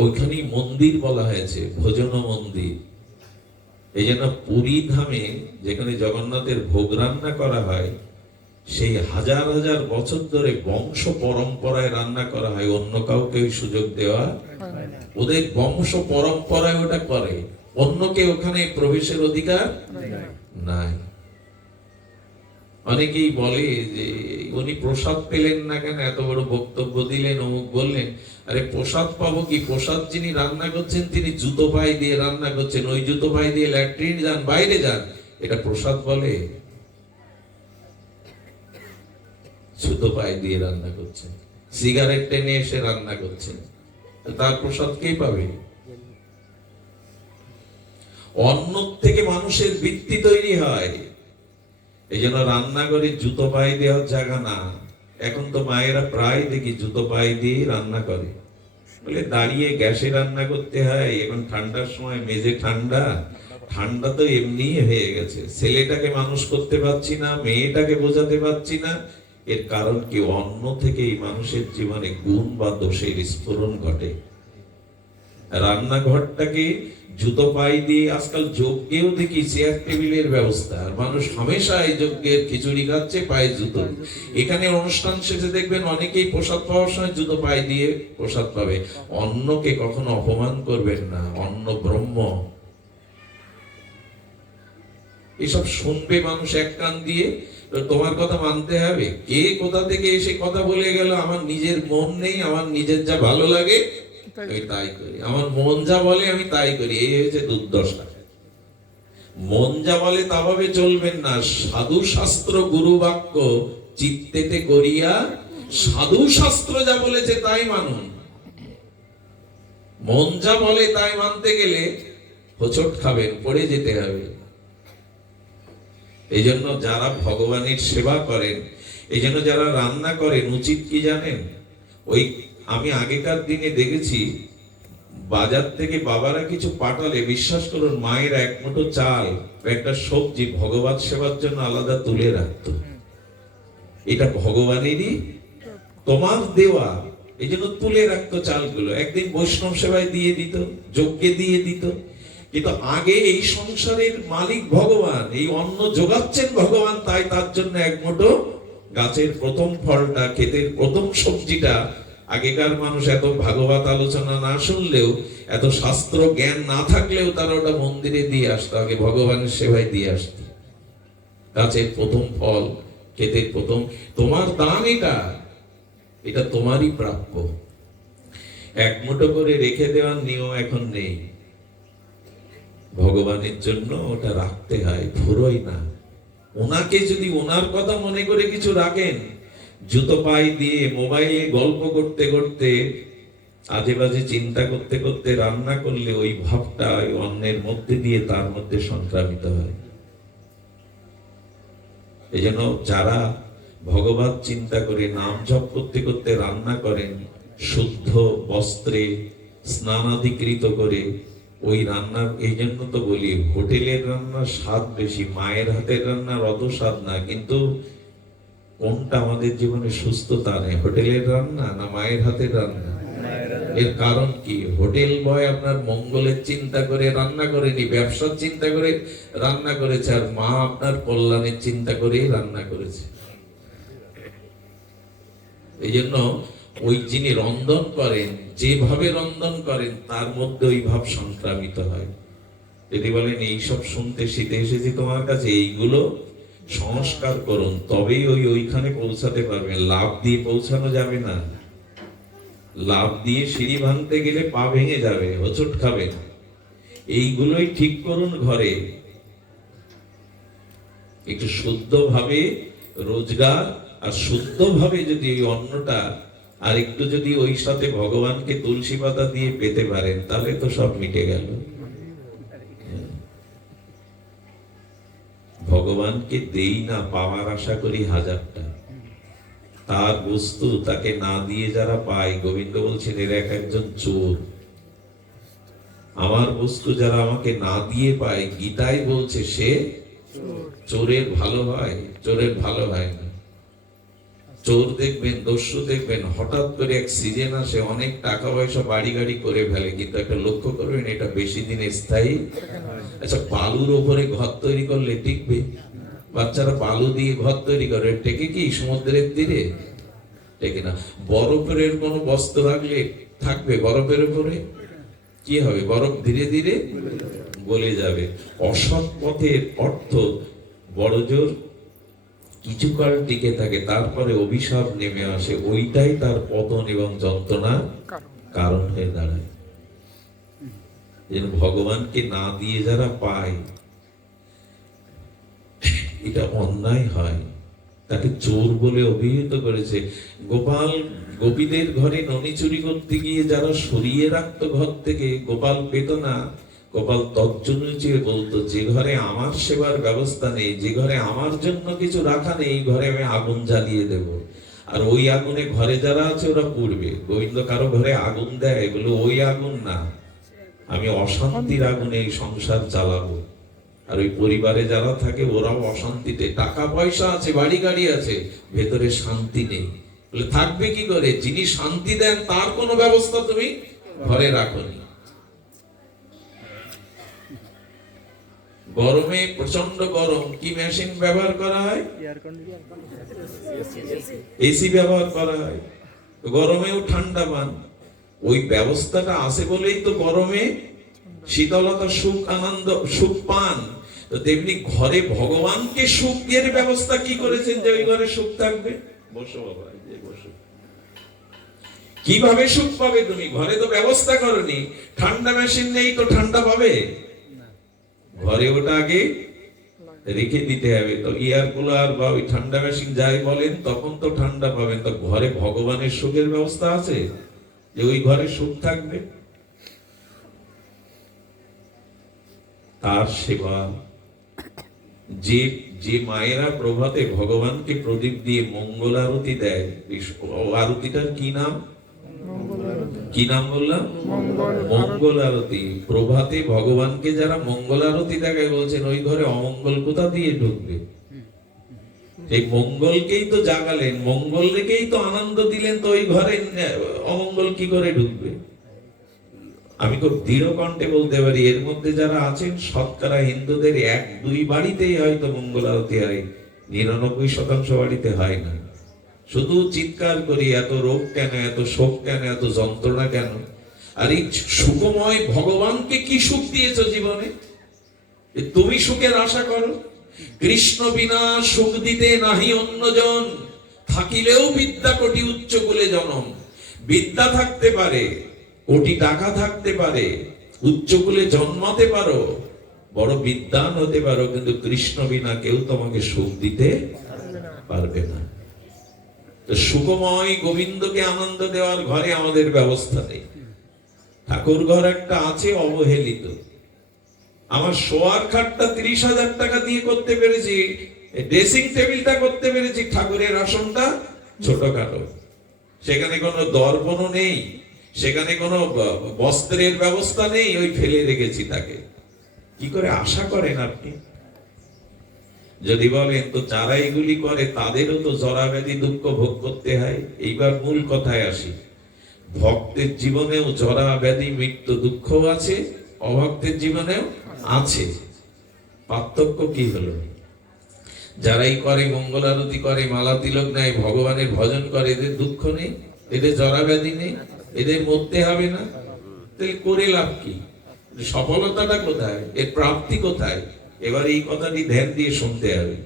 ওইখানেই মন্দির বলা হয়েছে, ভোজন মন্দির। এই জন্য পুরী ধামে যেখানে জগন্নাথের ভোগ রান্না করা হয়, সেই হাজার হাজার বছর ধরে বংশ পরম্পরায় রান্না করা হয়, অন্য কাউকে ওই সুযোগ দেওয়া। ওদের বংশ পরম্পরায় ওটা করে, অন্যকে ওখানে প্রবেশের অধিকার নাই। অনেকেই বলে যে উনি প্রসাদ পেলেন না কেন, এত বড় বক্তব্য দিলেন, অমুক বললেন। আরে প্রসাদ পাবো কি? প্রসাদ যিনি রান্না করছেন তিনি জুতো পায়ে দিয়ে রান্না করছেন, ওই জুতো পায়ে দিয়ে ল্যাট্রিন যান, বাইরে যান, এটা প্রসাদ বলে? জুতো পায়ে দিয়ে রান্না করছেন, সিগারেট টেনে এসে রান্না করছেন, তার প্রসাদ কে পাবে? অন্ন থেকে মানুষের বৃত্তি তৈরি হয়। এই জন্য রান্নাঘরে জুতো পায়ে দেওয়ার জায়গা না। এখন তো মায়েরা প্রায় দেখি জুতো পায়ে দিয়ে রান্না করে, বলে দাঁড়িয়ে গ্যাসে রান্না করতে হয়। এখন ঠান্ডার সময় মেঝে ঠান্ডা, ঠান্ডা তো এমনি হয়ে গেছে। ছেলেটাকে মানুষ করতে পারছি না, মেয়েটাকে বোঝাতে পারছি না। এর কারণ কি? অন্ন থেকেই মানুষের জীবনে গুণ বা দোষের স্ফুরণ ঘটে। রান্নাঘরটাকে জুতো পাই দিয়ে, আজকাল যজ্ঞেও দেখি চেয়ার টেবিলের ব্যবস্থা, আর মানুষ হামেশাই যজ্ঞের খিচুড়ি খাচ্ছে, পায়ে জুতো। এখানে অনুষ্ঠান শেষে দেখবেন অনেকেই প্রসাদ পাওয়ার সময় জুতো পায়ে দিয়ে প্রসাদ পাবে। অন্নকে কখনো অপমান করবেন না, অন্ন ব্রহ্ম। এসব শুনবে মানুষ এক কান দিয়ে, তোমার কথা মানতে হবে। কে কোথা থেকে এসে কথা বলে গেল, আমার নিজের মন নেই, আমার নিজের যা ভালো লাগে আমি তাই করি, আমার মন যা বলে আমি তাই করি, এই হয়েছে দুর্দশা। মন যা বলে তা ভাবে চলবেন না। সাধু শাস্ত্র গুরু বাক্য চিত্তেতে করিয়া সাধু শাস্ত্র যা বলেছে তাই মানুন। মন যা বলে তাই মানতে গেলে হোঁচট খাবেন, পড়ে যেতে হবে। এই জন্য যারা ভগবানের সেবা করেন, এই জন্য যারা রান্না করেন, উচিত কি জানেন? ওই আমি আগেকার দিনে দেখেছি, বাজার থেকে বাবারা কিছু পাঠালে, বিশ্বাস করুন, মায়ের এক মুঠো চাল, একটা সবজি ভগবান সেবার জন্য আলাদা তুলে রাখতো। এটা ভগবানেরই তোমার দেওয়া, এই জন্য তুলে রাখতো চালগুলো, একদিন বৈষ্ণব সেবায় দিয়ে দিত, যজ্ঞে দিয়ে দিত। কিন্তু আগে এই সংসারের মালিক ভগবান, এই অন্ন যোগাচ্ছেন ভগবান, তাই তার জন্য এক মুঠো গাছের প্রথম ফলটা, ক্ষেতের প্রথম সবজিটা, আগেকার মানুষ এত ভাগবত আলোচনা না শুনলেও, এত শাস্ত্র জ্ঞান না থাকলেও তারা ওটা মন্দিরে দিয়ে আসতো, আগে ভগবানের সেবায় দিয়ে আসতো। গাছের প্রথম ফল, ক্ষেতের প্রথম, তোমার দান এটা, এটা তোমারই প্রাপ্য। এক মুঠো করে রেখে দেওয়ার নিয়ম এখন নেই, ভগবানের জন্য ওটা রাখতে হয়, ফুরোই না। ওনাকে যদি ওনার কথা মনে করে কিছু রাখেন, জুতো পায়ে দিয়ে মোবাইলে গল্প করতে করতে, আজে বাজে চিন্তা করতে করতে রান্না করলে ওই ভাবটা ওই অন্নের মধ্যে দিয়ে তার মধ্যে সংক্রামিত হয়। এই জন্য যারা ভগবান চিন্তা করে নাম জপ করতে করতে রান্না করেন, শুদ্ধ বস্ত্রে স্নানাধিকৃত করে ওই রান্নার, এই জন্য তো বলি হোটেলের রান্নার স্বাদ বেশি, মায়ের হাতের রান্নার অত স্বাদ না। কিন্তু কোনটা আমাদের জীবনে সুস্থতা নেই, হোটেলের রান্না না মায়ের হাতের রান্না? এর কারণ কি? হোটেল বয় আপনার মঙ্গলের চিন্তা করে রান্না করেনি, ব্যবসার চিন্তা করে রান্না করেছে, আর মা আপনার কল্যাণের চিন্তা করেই রান্না করেছে। এই জন্য ওই যিনি রন্ধন করেন, যেভাবে রন্ধন করেন তার মধ্যে ওই ভাব সংক্রামিত হয়। যদি বলেন এইসব শুনতে শীতে এসেছি তোমার কাছে, এইগুলো সংস্কার করুন, তবেই ওইখানে পৌঁছাতে পারবেন। লাভ দিয়ে পৌঁছানো যাবে না, লাভ দিয়ে সিঁড়ি ভাঙতে গেলে পা ভেঙে যাবে, হোঁচট খাবে। এইগুলোই ঠিক করুন ঘরে, একটু শুদ্ধভাবে রোজগার, আর শুদ্ধভাবে যদি ওই অন্নটা আর একটু যদি ওই সাথে ভগবানকে তুলসী পাতা দিয়ে পেতে পারেন, তাহলে তো সব মিটে গেল। ভগবানকে দেই না, পাওয়ার আশা করি হাজারটা, তার বস্তু তাকে না দিয়ে যারা পায়, গোবিন্দ বলছেন এর এক একজন চোর। আমার বস্তু যারা আমাকে না দিয়ে পায়, গীতায় বলছে সে চোরের ভালো হয়, চোরের ভালো হয় না। চোর দেখবেন, দস্যু দেখবেন, হঠাৎ করে এক সিজন আসে, অনেক টাকা পয়সা বাড়ি গাড়ি করে ফেলে, কিন্তু একটা লক্ষ্য করবেন এটা বেশি দিন স্থায়ী। আচ্ছা, বালুর উপরে ঘর তৈরি করলে টিকবে? বাচ্চারা বালু দিয়ে ঘর তৈরি করে, টেকে কি সমুদ্রের তীরে? টেকে না। বরফের কোনো বস্ত্র রাখলে থাকবে? বরফের উপরে কি হবে? বরফ ধীরে ধীরে গলে যাবে। অসৎ পথের অর্থ বড় জোর কিছুকাল টিকে থাকে, তারপরে অভিশাপ নেমে আসে, ওইটাই তার পতন এবং যন্ত্রণা কারণ হয়ে দাঁড়ায়। ভগবানকে না দিয়ে যারা পায়, এটা অন্যায় হয়, তাকে চোর বলে অভিহিত করেছে। গোপাল গোপীদের ঘরে ননি চুরি করতে গিয়ে যারা সরিয়ে রাখতো ঘর থেকে, গোপাল পেত না, গোপাল তর্জনী চেয়ে বলতো, যে ঘরে আমার সেবার ব্যবস্থা নেই, যে ঘরে আমার জন্য কিছু রাখা নেই, এই ঘরে আমি আগুন জ্বালিয়ে দেব, আর ওই আগুনে ঘরে যারা আছে ওরা পুড়বে। গোবিন্দ কারো ঘরে আগুন দেয়, এগুলো ওই আগুন না, আমি অশান্তির আগুনে এই সংসার জ্বালাবো। আর ওই পরিবারে যারা থাকে ওরাও অশান্তিতে, টাকা পয়সা আছে, বাড়ি গাড়ি আছে, ভেতরে শান্তি নেই। বলে থাকবে কি করে? যিনি শান্তি দেন তার কোনো ব্যবস্থা তুমি ঘরে রাখোনি। গরমে প্রচন্ড গরম, কি মেশিন ব্যবহার করা হয়? এসি ব্যবহার করা হয়। গরমেও ঠান্ডা পান, ওই ব্যবস্থাটা আছে বলেই তো গরমে শীতলতা, সুখ, আনন্দ, সুখ পান। তো তেমনি ঘরে ভগবানকে সুখের ব্যবস্থা কি করেছেন যে ওই ঘরে সুখ থাকবে? বসো বাবা, বসো। কিভাবে সুখ পাবে তুমি? ঘরে তো ব্যবস্থা করনি, ঠান্ডা মেশিন নেই তো ঠান্ডা পাবে? ঘরে ওটা আগে রেখে দিতে হবে। তো এয়ার কুলার বা ওই ঠান্ডা মেশিন যাই বলেন, তখন তো ঠান্ডা পাবেন। তো ঘরে ভগবানের সুখের ব্যবস্থা আছে যে ওই ঘরে সুখ থাকবে? তার সেবা যে যে মায়েরা প্রভাতে ভগবানকে প্রদীপ দিয়ে মঙ্গল আরতি দেয়, আরতিটার কি নাম? কি নাম বললাম? মঙ্গল আরতি। প্রভাতে ভগবানকে যারা মঙ্গল আরতি দেখায়, বলছেন ওই ঘরে অমঙ্গল কোথা দিয়ে ঢুকবে? এই মঙ্গলকেই তো জাগালেন, মঙ্গল রেখেই তো আনন্দ দিলেন, তো ওই ঘরে অমঙ্গল কি করে ঢুকবে? আমি খুব দৃঢ় কণ্ঠে বলতে পারি, এর মধ্যে যারা আছেন শতকরা হিন্দুদের 1-2 বাড়িতেই হয়তো মঙ্গল আরতি হয়, 99% বাড়িতে হয় না। শুধু চিৎকার করি, এত রোগ কেন, এত শোক কেন, এত যন্ত্রণা কেন? আর এই সুখময় ভগবানকে কি সুখ দিয়েছ জীবনে? তুমি সুখের আশা করো। কৃষ্ণ বিনা সুখ দিতে নাহি অন্যজন, থাকিলেও বিদ্যা কোটি উচ্চ কুলে জনম। বিদ্যা থাকতে পারে, কোটি টাকা থাকতে পারে, উচ্চ কুলে জন্মাতে পারো, বড় বিদ্বান হতে পারো, কিন্তু কৃষ্ণ বিনা কেউ তোমাকে সুখ দিতে পারবে না। তো সুখময় গোবিন্দকে আনন্দ দেওয়ার ঘরে আমাদের ব্যবস্থা নেই। ঠাকুর ঘর একটা আছে অবহেলিত। আমার শোয়ার খাটটা 30,000 টাকা দিয়ে করতে পেরেছি, ড্রেসিং টেবিলটা করতে পেরেছি, ঠাকুরের আসনটা ছোটখাটো, সেখানে কোনো দর্পণও নেই, সেখানে কোনো বস্ত্রের ব্যবস্থা নেই, ওই ফেলে রেখেছি তাকে। কি করে আশা করেন আপনি? যদি বলেন তো যারা এগুলি করে তাদেরও তো জরা ব্যাধি দুঃখ ভোগ করতে হয়। এইবার মূল কথায় আসি। ভক্তের জীবনেও জরা ব্যাধি মৃত্যু দুঃখ আছে, অভক্তের জীবনেও আছে। পার্থক্য কি হলো? যারাই করে মঙ্গল আরতি করে, মালা তিলক নেয়, ভগবানের ভজন করে, এদের দুঃখ নেই, এদের জরা ব্যাধি নেই, এদের মরতে হবে না। তাহলে করে লাভ কি? সফলতাটা কোথায়? এর প্রাপ্তি কোথায়? এবার এই কথাটি ধ্যান দিয়ে শুনতে হবে।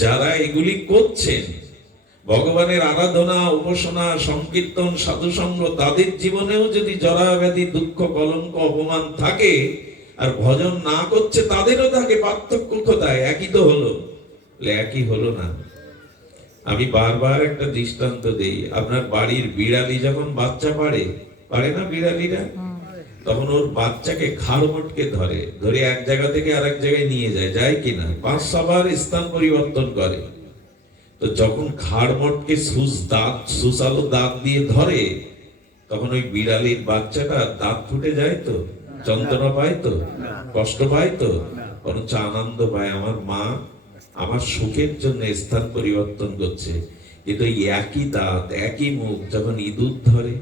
যারা এগুলি করছেন, ভগবানের আরাধনা, উপাসনা, সংকীর্তন, সাধুসঙ্গ, তাদের জীবনেও যদি জরা ব্যাধি দুঃখ কলঙ্ক অপমান থাকে, আর ভজন না করছে তাদেরও থাকে, পার্থক্য কোথায়? একই তো হলো। একই হলো না। আমি বারবার একটা দৃষ্টান্ত দেই। আপনার বাড়ির বিড়ালি যখন বাচ্চা পারে না বিড়ালিরা, তখন ওর বাচ্চাকে ঘাড় মটকে ধরে এক জায়গা থেকে আরেক জায়গায় নিয়ে যায় কিনা? 5-6 বার স্থান পরিবর্তন করে। তো যখন ঘাড় মটকে সুসালো দাঁত দিয়ে ধরে, তখন ওই বিড়ালির বাচ্চাটা দাঁত ফুটে যায় তো, যন্ত্রণা পায় তো, কষ্ট পায় তো, বরঞ্চ আনন্দ পায়। আমার মা আমার সুখের জন্য স্থান পরিবর্তন করছে। কিন্তু এই একই দাঁত, একই মুখ যখন ইঁদুর ধরে,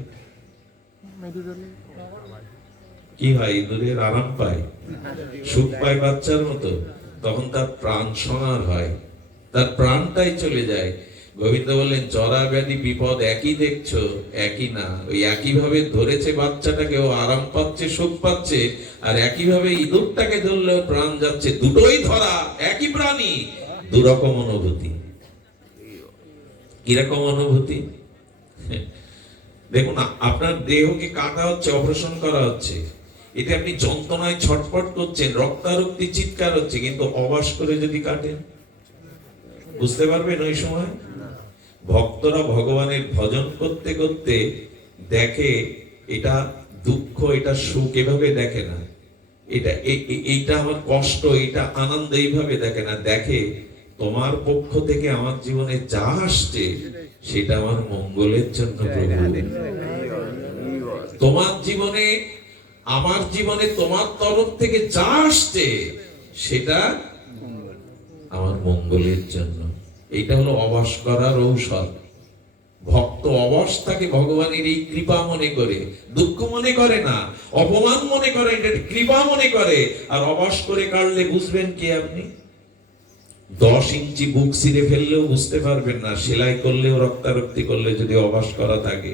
কি হয়? ইঁদুরের আরাম পায়, সুখ পায় বাচ্চার মতো, তখন তার প্রাণ সংহার হয়, তার প্রাণটাই চলে যায়। গোবিন্দ বললেন, জরা ব্যাধি বিপদ একই দেখছো, একই না। ওই একই ভাবে ধরেছে বাচ্চাটাকে, ও আরাম পাচ্ছে, সুখ পাচ্ছে, আর একই ভাবে ইঁদুরটাকে ধরলেও প্রাণ যাচ্ছে। দুটোই ধরা, একই প্রাণী, দুরকম অনুভূতি। কিরকম অনুভূতি? দেখুন, আপনার দেহকে কাটা হচ্ছে, অপারেশন করা হচ্ছে, এতে আপনি যন্ত্রণায় ছটফট করছেন, রক্তারক্তি চিৎকার হচ্ছে, কিন্তু অবাস করে যদি কাটেন, বুঝতে পারবেন ওই সময়? ভক্তরা ভগবানের ভজন করতে করতে দেখে এটা দুঃখ, এটা সুখ, এভাবে দেখে না। এইটা আমার কষ্ট, এটা আনন্দ, এইভাবে দেখে না। দেখে তোমার পক্ষ থেকে আমার জীবনে যা আসছে সেটা আমার মঙ্গলের জন্য প্রভু। তোমার জীবনে, আমার জীবনে তোমার তরফ থেকে যা আসছে সেটা আমার মঙ্গলের জন্য। এটা হলো অবাস করার ঔষধ। ভক্ত অবস্থাকে ভগবানের এই কৃপা মনে করে, দুঃখ মনে করে না, অপমান মনে করে, এটা কৃপা মনে করে। আর অবাস করে কাটলে বুঝবেন কি আপনি? 10 ইঞ্চি বুক ছিঁড়ে ফেললেও বুঝতে পারবেন না, সেলাই করলেও, রক্তারক্তি করলে যদি অবাস করা থাকে।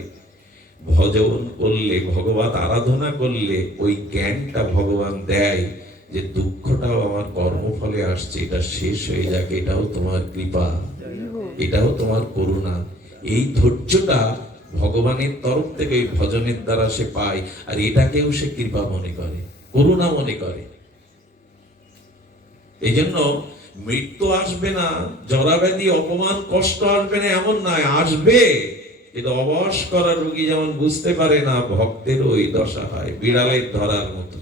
ভজন করলে, ভগবত আরাধনা করলে ওই জ্ঞানটা ভগবান দেয় যে দুঃখটাও আমার কর্মফলে আসছে, এটা শেষ হয়ে যাক, এটাও তোমার কৃপা, এটাও তোমার করুণা। এই ধৈর্যটা ভগবানের তরফ থেকে ওই ভজনের দ্বারা সে পায়, আর এটাকেও সে কৃপা মনে করে, করুণা মনে করে। এই জন্য মৃত্যু আসবে না, জরাব্যাধি অপমান কষ্ট আসবে না এমন নয়, আসবে, কিন্তু অবশ করা রোগী যেমন বুঝতে পারে না, ভক্তের ওই দশা হয়, বিড়ালের ধরার মতো।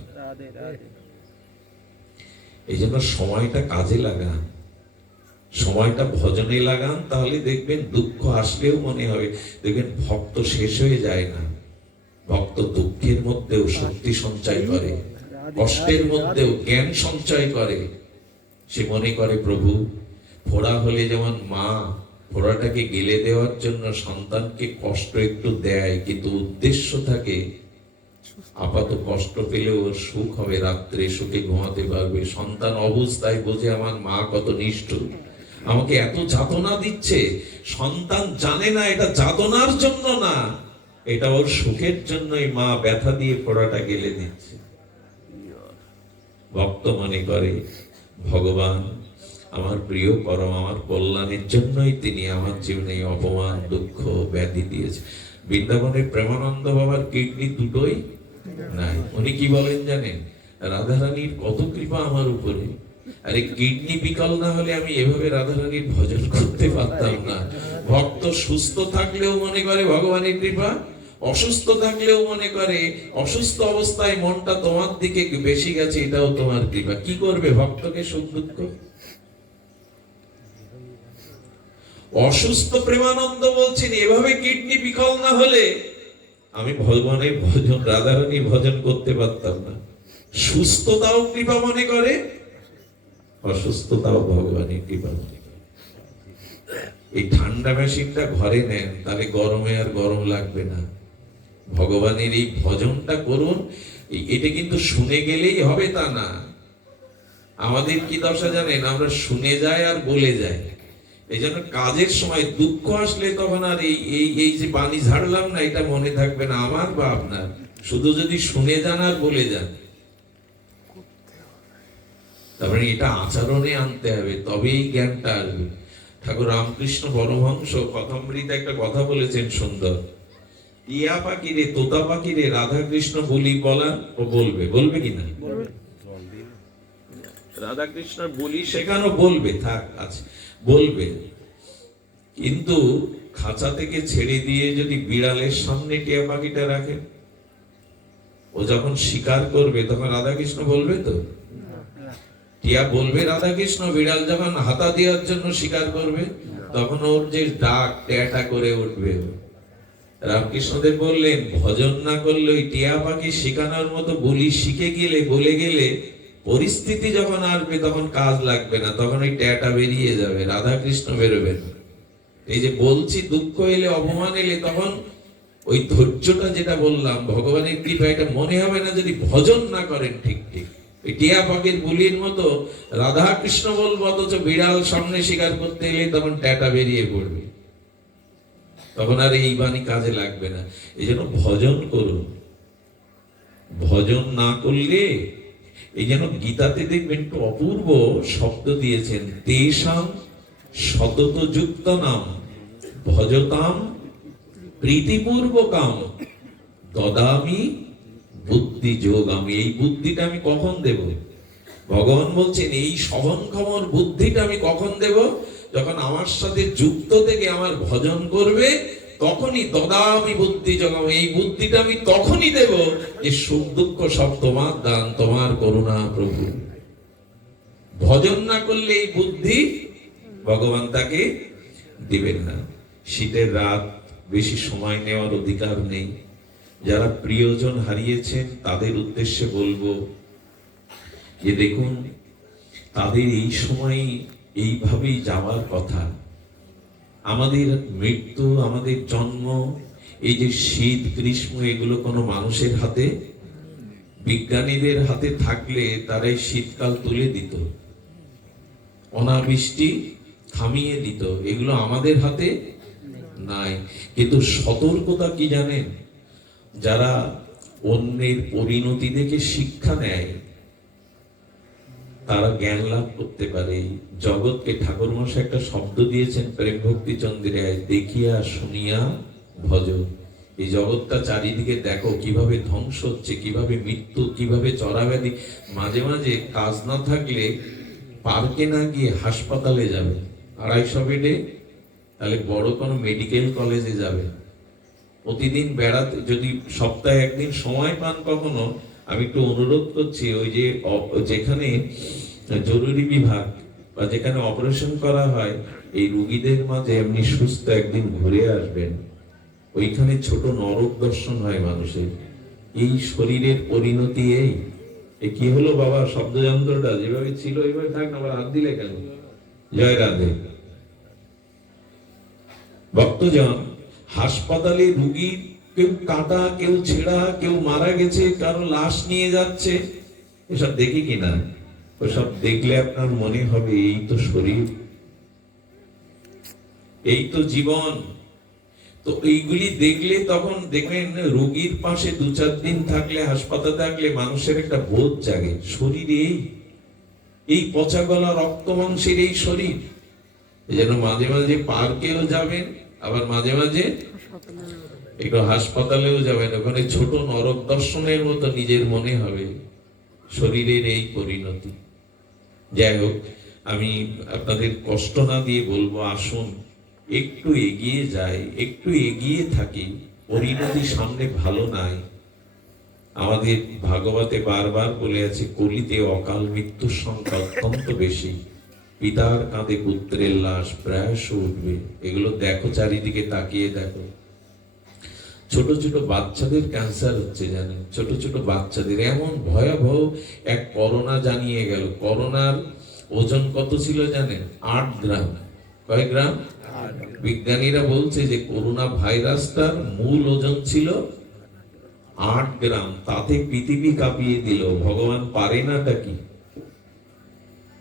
এই জন্য সময়টা কাজে লাগান, সময়টা ভজনে লাগান, তাহলে দেখবেন দুঃখ আসলেও মনে হবে, দেখবেন ভক্ত শেষ হয়ে যায় না। ভক্ত দুঃখের মধ্যেও শক্তি সঞ্চয় করে, কষ্টের মধ্যেও জ্ঞান সঞ্চয় করে। সে মনে করে প্রভু, ফোড়া হলে যেমন মা ফোড়াটাকে গেলে দেওয়ার জন্য সন্তানকে কষ্ট একটু দেয়, কিন্তু উদ্দেশ্য থাকে আপাত কষ্ট পেলেও ওর সুখ হবে, রাত্রে সুখে ঘুমাতে পারবে। সন্তান অবস্থায় বোঝে আমার মা কত নিষ্ঠুর, আমাকে এত যাতনা দিচ্ছে। সন্তান জানে না এটা যাতনার জন্য না, এটা ওর সুখের জন্যই মা ব্যথা দিয়ে ফোড়াটা গেলে দিচ্ছে। ভক্ত মনে করে ভগবান আমার প্রিয় পরম, আমার কল্যাণের জন্যই তিনি আমার জীবনে অপমান দুঃখ ব্যাধি দিয়েছে। বৃন্দাবনের প্রেমানন্দ বাবার কিডনি দুটোই নাই। উনি কি বলেন জানেন? রাধারানীর কত কৃপা আমার উপরে, আরে কিডনি বিকল না হলে আমি এভাবে রাধারানীর ভজন করতে পারতাম না। ভক্ত সুস্থ থাকলেও মনে করে ভগবানের কৃপা, অসুস্থ থাকলেও মনে করে অসুস্থ অবস্থায় মনটা তোমার দিকে বেশি গেছে, এটাও তোমার কৃপা। কি করবে ভক্তকে সুখ দুঃখ? অসুস্থ প্রেমানন্দ বলছেন এভাবে কিডনি বিকল না হলে আমি ভগবানের ভজন, রাধারানী ভজন করতে পারতাম না। সুস্থতাও কৃপা মনে করে, অসুস্থতাও ভগবানের কৃপা মনে করে। এই ঠান্ডা মেশিনটা ঘরে নেন, তাহলে গরমে আর গরম লাগবে না। ভগবানের এই ভজনটা করুন। এটা কিন্তু শুনে গেলেই হবে তা না। আমাদের কি দশা জানেন? আমরা শুনে যাই আর বলে যাই। এই জন্য কাজের সময় দুঃখ আসলে তখন আর এই যে বাণী ঝাড়লাম না, এটা মনে থাকবে না আমার বা আপনার। শুধু যদি শুনে যান আর বলে যান, তারপরে এটা আচরণে আনতে হবে, তবেই জ্ঞানটা আসবে। ঠাকুর রামকৃষ্ণ পরমহংস কথামৃতে একটা কথা বলেছেন সুন্দর, টিয়া পাখি রে, তোতা পাখি রে, রাধা কৃষ্ণ বলি বলা ও বলবে, বলবে কিনা? রাধা কৃষ্ণ বলি শেখানো, বলবে, থাক আছে, বলবে। কিন্তু খাঁচা থেকে ছেড়ে দিয়ে যদি বিড়ালের সামনে টিয়া পাখিটা রাখেন, ও যখন শিকার করবে তখন রাধা কৃষ্ণ বলবে তো? টিয়া বলবে রাধা কৃষ্ণ? বিড়াল যখন হাতা দেওয়ার জন্য শিকার করবে তখন ওর যে ডাক ট্যাটা করে উঠবে। রামকৃষ্ণদেব বললেন, ভজন না করলে ওই টিয়া পাখি শেখানোর মতো বলি শিখে গেলে, বলে গেলে পরিস্থিতি যখন আসবে তখন কাজ লাগবে না, তখন ওই ট্যাটা বেরিয়ে যাবে, রাধা কৃষ্ণ বেরোবে না। এই যে বলছি দুঃখ এলে অপমান এলে তখন ওই ধৈর্যটা যেটা বললাম ভগবানের কৃপা, এটা মনে হবে না যদি ভজন না করেন ঠিক ঠিক। ওই টিয়া পাখির বুলির মতো রাধা কৃষ্ণ বলবো, অথচ বিড়াল সামনে শিকার করতে এলে তখন ট্যাটা বেরিয়ে পড়বে, তখন আর এই বাণী কাজে লাগবে না। এই জন্য ভজন করুন। ভজন না করলে, এই যেন গীতাতে দেখবেন একটু অপূর্ব শব্দ দিয়েছেন, তেষাং সতত যুক্ত নাম ভজতাম প্রীতিপূর্বকাম দদামি বুদ্ধি যোগ। আমি এই বুদ্ধিটা আমি কখন দেব? ভগবান বলছেন এই সহনক্ষমর বুদ্ধিটা আমি কখন দেব? যখন আমার সাথে যুক্ত থেকে আমার ভজন করবে, তখনই দদামি বুদ্ধি যোগাম। এই বুদ্ধিটা আমি তখনই দেব যে সুখ দুঃখ সব তোমার দান, তোমার করুণা প্রভু। ভজন না করলে এই বুদ্ধি ভগবান তাকে দিবেন না। শীতের রাত, বেশি সময় নেওয়ার অধিকার নেই। যারা প্রিয়জন হারিয়েছেন তাদের উদ্দেশ্যে বলবো যে দেখুন, তাদের এই সময় এইভাবেই যাওয়ার কথা। আমাদের মৃত্যু, আমাদের জন্ম, এই যে শীত গ্রীষ্ম, এগুলো কোনো মানুষের হাতে, বিজ্ঞানীদের হাতে থাকলে তারাই শীতকাল তুলে দিত, অনাবৃষ্টি থামিয়ে দিত। এগুলো আমাদের হাতে নাই। কিন্তু সতর্কতা কি জানেন? যারা অন্যের পরিণতি দেখে শিক্ষা নেয়, তারা জ্ঞান লাভ করতে পারে। জগৎকে ঠাকুর মশাই একটা শব্দ দিয়েছেন প্রেম ভক্তি চন্দ্রে, দেখিয়া শুনিয়া ভজ। এই জগৎটা চারিদিকে দেখো কিভাবে ধ্বংস হচ্ছে, কিভাবে মৃত্যু, কিভাবে চড়াব্যাধি। মাঝে মাঝে কাজ না থাকলে পার্কে না গিয়ে হাসপাতালে যাবে, 250 বেডে, তাহলে বড় কোনো মেডিকেল কলেজে যাবে। প্রতিদিন বেড়াতে, যদি সপ্তাহে একদিন সময় পান কখনো, আমি একটু অনুরোধ করছি, ওই যে যেখানে জরুরি বিভাগ বা যেখানে অপারেশন করা হয়, এই রুগীদের মাঝে এমনি সুস্থ একদিন ঘুরে আসবেন। ওইখানে ছোট নরক দর্শন হয় মানুষের। এই শরীরের পরিণতি এই কি হলো বাবা, শব্দযন্ত্রটা যেভাবে ছিল ওইভাবে থাক না, আবার হাত দিলে কেন? জয় রাধে। ভক্তজন, হাসপাতালে রুগী কেউ কাটা, কেউ ছেঁড়া, কেউ মারা গেছে, কারো লাশ নিয়ে যাচ্ছে, এসব দেখি কিনা? ওসব দেখলে আপনার মনে হবে এই তো শরীর, এই তো জীবন। তো এইগুলি দেখলে তখন দেখবেন রোগীর পাশে 2-4 দিন থাকলে, হাসপাতালে থাকলে মানুষের একটা বোধ জাগে, শরীরে এই পচা গলা রক্ত মাংসের এই শরীর। এই জন্য মাঝে মাঝে পার্কেও যাবেন, আবার মাঝে মাঝে একটু হাসপাতালেও যাবেন। ওখানে ছোট নরক দর্শনের মতো নিজের মনে হবে শরীরের এই পরিণতি। যাই হোক, আমি আপনাদের কষ্ট না দিয়ে বলবো, আসুন একটু এগিয়ে যাই, একটু এগিয়ে থাকি। পরিণতি সামনে ভালো নাই। আমাদের ভাগবতে বারবার বলে আছে, কলিতে অকাল মৃত্যুর সংখ্যা অত্যন্ত বেশি। পিতার কাঁধে পুত্রের লাশ প্রায়শ উঠবে। এগুলো দেখো, চারিদিকে তাকিয়ে দেখো। ছোট ছোট বাচ্চাদের ক্যান্সার হচ্ছে, জানেন? ছোট ছোট বাচ্চাদের এমন ভয়াবহ এক করোনা জানিয়ে গেল। করোনার ওজন কত ছিল জানেন? 8 গ্রাম। কয় গ্রাম? বিজ্ঞানীরা বলছে যে করোনা ভাইরাসটার মূল ওজন ছিল 8 গ্রাম। তাতে পৃথিবী কাঁপিয়ে দিল। ভগবান পারে নাটা কি?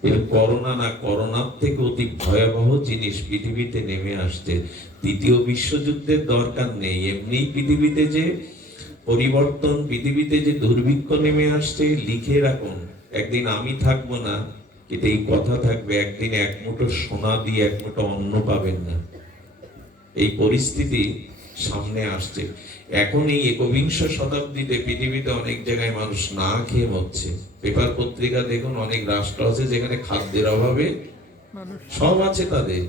এর করোনা না, করোনার থেকে অতি ভয়াবহ জিনিস পৃথিবীতে নেমে আসছে। তৃতীয় বিশ্বযুদ্ধের দরকার নেই। এমনি পৃথিবীতে যে পরিবর্তন, পৃথিবীতে যে দুর্ভিক্ষ নেমে আসছে, লিখে রাখুন। একদিন আমি থাকবো না, কিন্তু এই কথা থাকবে, একদিন এক মুঠো সোনা দিয়ে এক মুঠো অন্ন পাবেন না। এই পরিস্থিতি সামনে আসছে। এখন এই 21 শতাব্দীতে পৃথিবীতে অনেক জায়গায় মানুষ না খেয়ে মরছে। পেপার পত্রিকা দেখুন, অনেক রাষ্ট্র আছে যেখানে খাদ্যের অভাবে, সব আছে তাদের,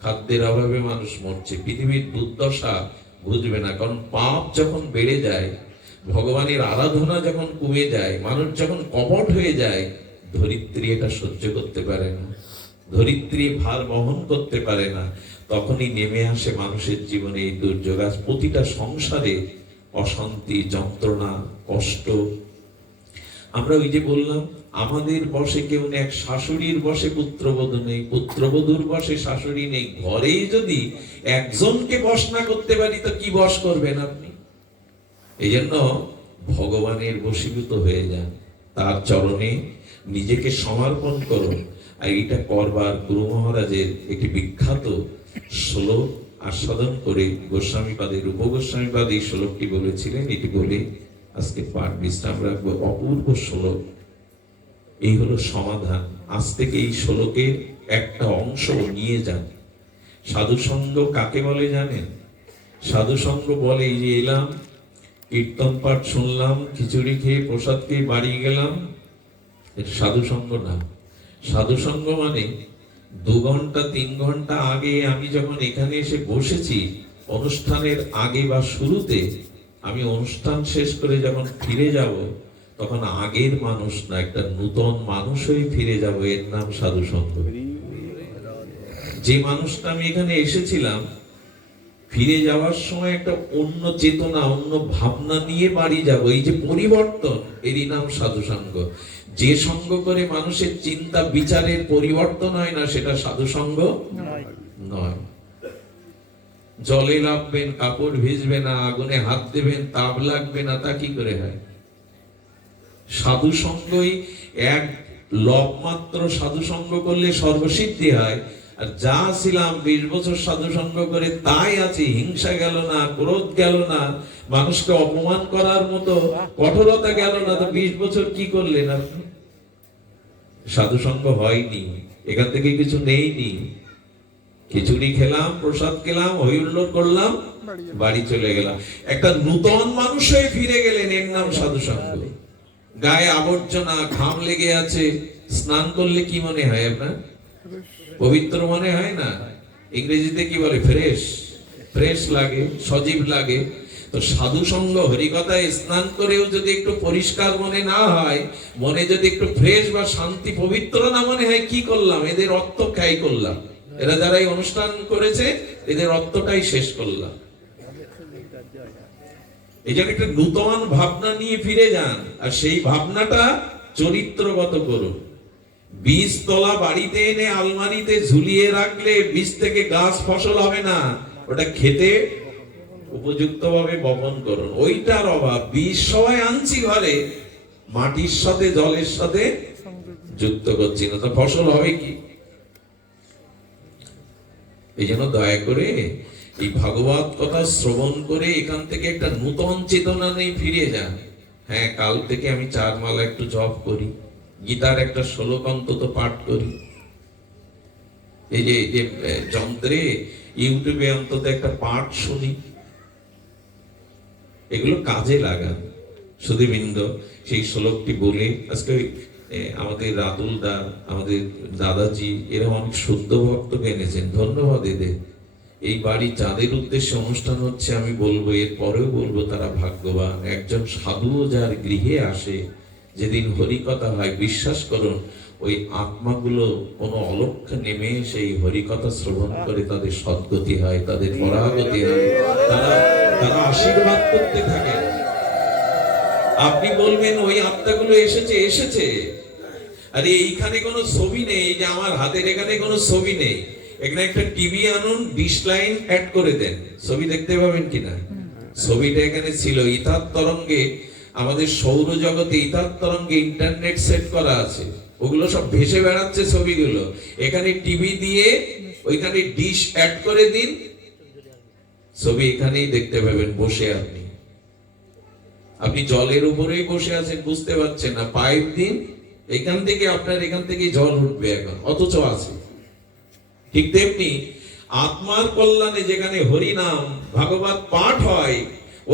খাদ্যের অভাবে মানুষ মরছে। পৃথিবীর দুর্দশা বুঝবে না, কারণ পাপ যখন বেড়ে যায়, ভগবানের আরাধনা যখন কমে যায়, মানুষ যখন কপট হয়ে যায়, ধরিত্রী এটা সহ্য করতে পারে না, ধরিত্রী ভার বহন করতে পারে না। তখনই নেমে আসে মানুষের জীবনে এই দুর্যোগ। আজ প্রতিটা সংসারে অশান্তি, যন্ত্রণা, কষ্ট। আমরা ওই যে বললাম, আমাদের বসে কেউ নেই, এক শাশুড়ির বসে পুত্রবধূ নেই, পুত্রবধূর বসে শাশুড়ি নেই। ঘরেই যদি একজনকে বশ না করতে পারি, তো কি বশ করবেন আপনি? এই জন্য ভগবানের বশীভূত হয়ে যান, তার চরণে নিজেকে সমর্পণ করুন। আর এটা করবার গুরু মহারাজের একটি বিখ্যাত শ্লোক আস্বাদন করে গোস্বামীপাদের, রূপ গোস্বামীপাদ এই শ্লোকটি বলেছিলেন। এটি বলে আজকে পাঠ বিশ্রাম রাখবো। অপূর্ব শ্লোক, এই হলো সমাধান। আজ থেকে এই শ্লোকের একটা অংশ নিয়ে যান। সাধু সঙ্গ কাকে বলে জানেন? সাধু সঙ্গ বলে, এই যে এলাম, কীর্তন পাঠ শুনলাম, খিচুড়ি খেয়ে প্রসাদ খেয়ে বাড়ি গেলাম, সাধু সঙ্গ না। সাধু সঙ্গ মানে 2 ঘন্টা 3 ঘন্টা আগে আমি যখন এখানে এসে বসেছি, অনুষ্ঠানের আগে বা শুরুতে, আমি অনুষ্ঠান শেষ করে যখন ফিরে যাব, তখন আগের মানুষ না, একটা নূতন মানুষ হয়ে ফিরে যাব। এর নাম সাধু সঙ্গ। যে মানুষটা আমি এখানে এসেছিলাম, ফিরে যাওয়ার সময় একটা অন্য চেতনা, অন্য ভাবনা নিয়ে বাড়ি যাব। এই যে পরিবর্তন, এরই নাম সাধু সঙ্গ। যে সঙ্গ করে মানুষের চিন্তা বিচারের পরিবর্তন হয় না, সেটা সাধু সঙ্গ নয়। জলে নামবেন, কাপড় ভিজবে না, আগুনে হাত দেবেন, তাপ লাগবে না, তা কি করে হয়? সাধু সঙ্গই এক লব মাত্র। সাধু সঙ্গ করলে সর্বসিদ্ধি হয়। আর যা ছিলাম 20 বছর সাধু সঙ্গ করে, তাই আছি। হিংসা গেল না, ক্রোধ গেল না, মানুষকে অপমান করার মতো কঠোরতা গেল না। তো 20 বছর কি করলেন আপনি? সাধু সঙ্গ হয়নি, এখান থেকে কিছু নেইনি। খিচুড়ি খেলাম, প্রসাদ খেলাম, হই হুল্লোড় করলাম, বাড়ি চলে গেলাম। একটা নূতন মানুষ হয়ে ফিরে গেলেন, এর নাম সাধু সঙ্গ। গায়ে আবর্জনা, ঘাম লেগে আছে, স্নান করলে কি মনে হয় আপনার? পবিত্র মনে হয় না? ইংরেজিতে কি বলে? ফ্রেশ। ফ্রেশ লাগে, সজীব লাগে। তো সাধু সঙ্গ, হরিকথায় স্নান করেও যদি একটু পরিষ্কার মনে না হয়, মনে যদি একটু ফ্রেশ বা শান্তি পবিত্র না মনে হয়, কি করলাম? এদের অর্থ খাই করলাম। এরা যারা এই অনুষ্ঠান করেছে, এদের অর্থটাই শেষ করলাম। এই জন্য একটা নূতন ভাবনা নিয়ে ফিরে যান, আর সেই ভাবনাটা চরিত্রগত করুন। বীজ তলা বাড়িতে এনে আলমারিতে ঝুলিয়ে রাখলে বীজ থেকে গাছ ফসল হবে না, ওটা খেতে উপযুক্ত ভাবে বপন করুন। ওইটার অভাব। বীজ সবাই আনছি ঘরে, মাটির সাথে জলের সাথে যুক্ত করছি না, তো ফসল হবে কি? এই জন্য দয়া করে এই ভাগবত কথা শ্রবণ করে এখান থেকে একটা নূতন চেতনা নিয়ে ফিরে যান। হ্যাঁ, কাল থেকে আমি 4 মালা একটু জপ করি, গীতার একটা শ্লোক অন্তত পাঠ করি। এই যে যন্ত্রে ইউটিউবে অন্তত একটা পাঠ শুনি, এগুলো কাজে লাগান। সুধীবৃন্দ, সেই শ্লোকটি বলে আজকে আমাদের রাতুল দা, আমাদের দাদাজি, এরা অনেক শুদ্ধ ভক্তকে এনেছেন, ধন্যবাদ এদের। এই বাড়ি যাদের উদ্দেশ্যে অনুষ্ঠান হচ্ছে, আমি বলবো, এর পরেও বলবো, তারা ভাগ্যবান। একজন সাধুও যার গৃহে আসে, যেদিন হরিকথা হয়, বিশ্বাস করুন ওই আত্মাগুলো কোনো অলক্ষ্যে নেমে সেই হরিকথা শ্রবণ করে তাদের সদ্গতি হয়, তাদের পরাগতি হয়, তারা আশীর্বাদ করতে থাকে। আপনি বলবেন ওই আত্মাগুলো এসেছে। আরে এইখানে কোনো ছবি নেই, যে আমার হাতের এখানে কোনো ছবি নেই। এখানে একটা টিভি আনুন, 20 লাইন অ্যাড করে দেন, ছবি দেখতে পাবেন কিনা? ছবিটা এখানে ছিল। ইথার তরঙ্গে, আমাদের সৌরজগতে ইথার তরঙ্গে ইন্টারনেট সেট করা আছে, ওগুলো সব ভেসে বেড়াচ্ছে ছবিগুলো। এখানে টিভি দিয়ে ওইখানে ডিশ অ্যাড করে দিন, ছবি এখানেই দেখতে পাবেন বসে। আপনি জলের উপরেই বসে আছেন, বুঝতে পারছেন না, পাইপ দিন, এখান থেকে জল উঠবে এখন, অথচ আছে। ঠিক তেমনি আত্মার কল্যাণে যেখানে হরি নাম ভাগবত পাঠ হয়,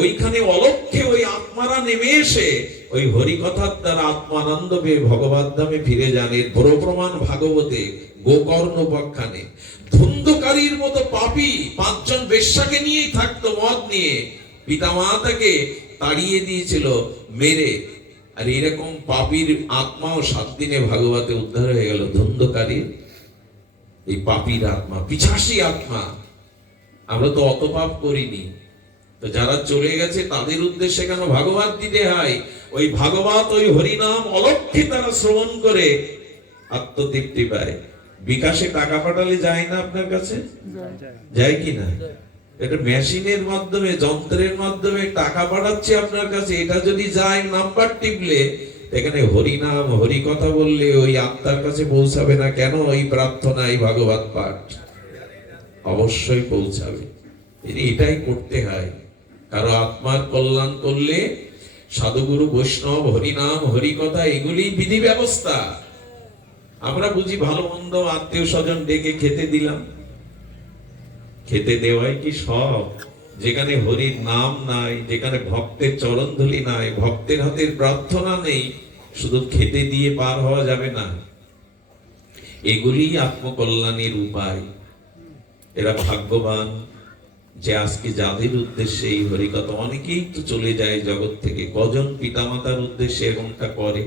ওইখানে অলক্ষ্যে ওই আত্মারা নেমে এসে ওই হরি কথার দ্বারা আত্মানন্দ পেয়ে ভগবত ধামে ফিরে যান। এর বড় প্রমাণ ভাগবতে গোকর্ণ উপাখ্যানে। ধুন্ধকারীর মতো পাপী 5 জন বেশ্যাকে নিয়েই থাকতো, মদ নিয়ে, পিতামাতাকে তাড়িয়ে দিয়েছিল মেরে। আর এরকম পাপীর আত্মাও 7 দিনে ভাগবতে উদ্ধার হয়ে গেল। ধুন্ধকারীর এই পাপীর আত্মা, পিছাসী আত্মা। আমরা তো অত পাপ করিনি, তো যারা চলে গেছে তাদের উদ্দেশ্যে কেন ভাগবত দিতে হয়? ওই ভাগবত, ওই হরিনাম অলক্ষ্যে তারা শ্রবণ করে আত্মতৃপ্তি পায়। বিকাশে টাকা পাঠালে যায় না আপনার কাছে? যায় কি না? এটা মেশিনের মাধ্যমে, যন্ত্রের মাধ্যমে টাকা পাঠাচ্ছে আপনার কাছে, এটা যদি যায়, নাম্বার টিপলে এখানে হরিনাম হরি কথা বললে ওই আত্মার কাছে পৌঁছাবে না কেন? ওই প্রার্থনা, এই ভাগবত পাঠ অবশ্যই পৌঁছাবে। এটাই করতে হয়। কারো আত্মার কল্যাণ করলে সাধুগুরু বৈষ্ণব, হরিনাম হরি কথা, এগুলি বিধি ব্যবস্থা। আমরা বুঝি ভালো মন্দ আত্মীয় স্বজন ডেকে খেতে দিলাম, খেতে দেওয়াই কি সব? যেখানে হরির নাম নাই, যেখানে ভক্তের চরণ ধুলি নাই, ভক্তের হাতের প্রার্থনা নেই, শুধু খেতে দিয়ে পার হওয়া যাবে না। এগুলি আত্মকল্যাণের উপায়। এরা ভাগ্যবান যে আজকে যাদের উদ্দেশ্যে এই হরিকথা, অনেকেই তো চলে যায় জগৎ থেকে, কজন পিতামাতার উদ্দেশ্যে এরকমটা করে,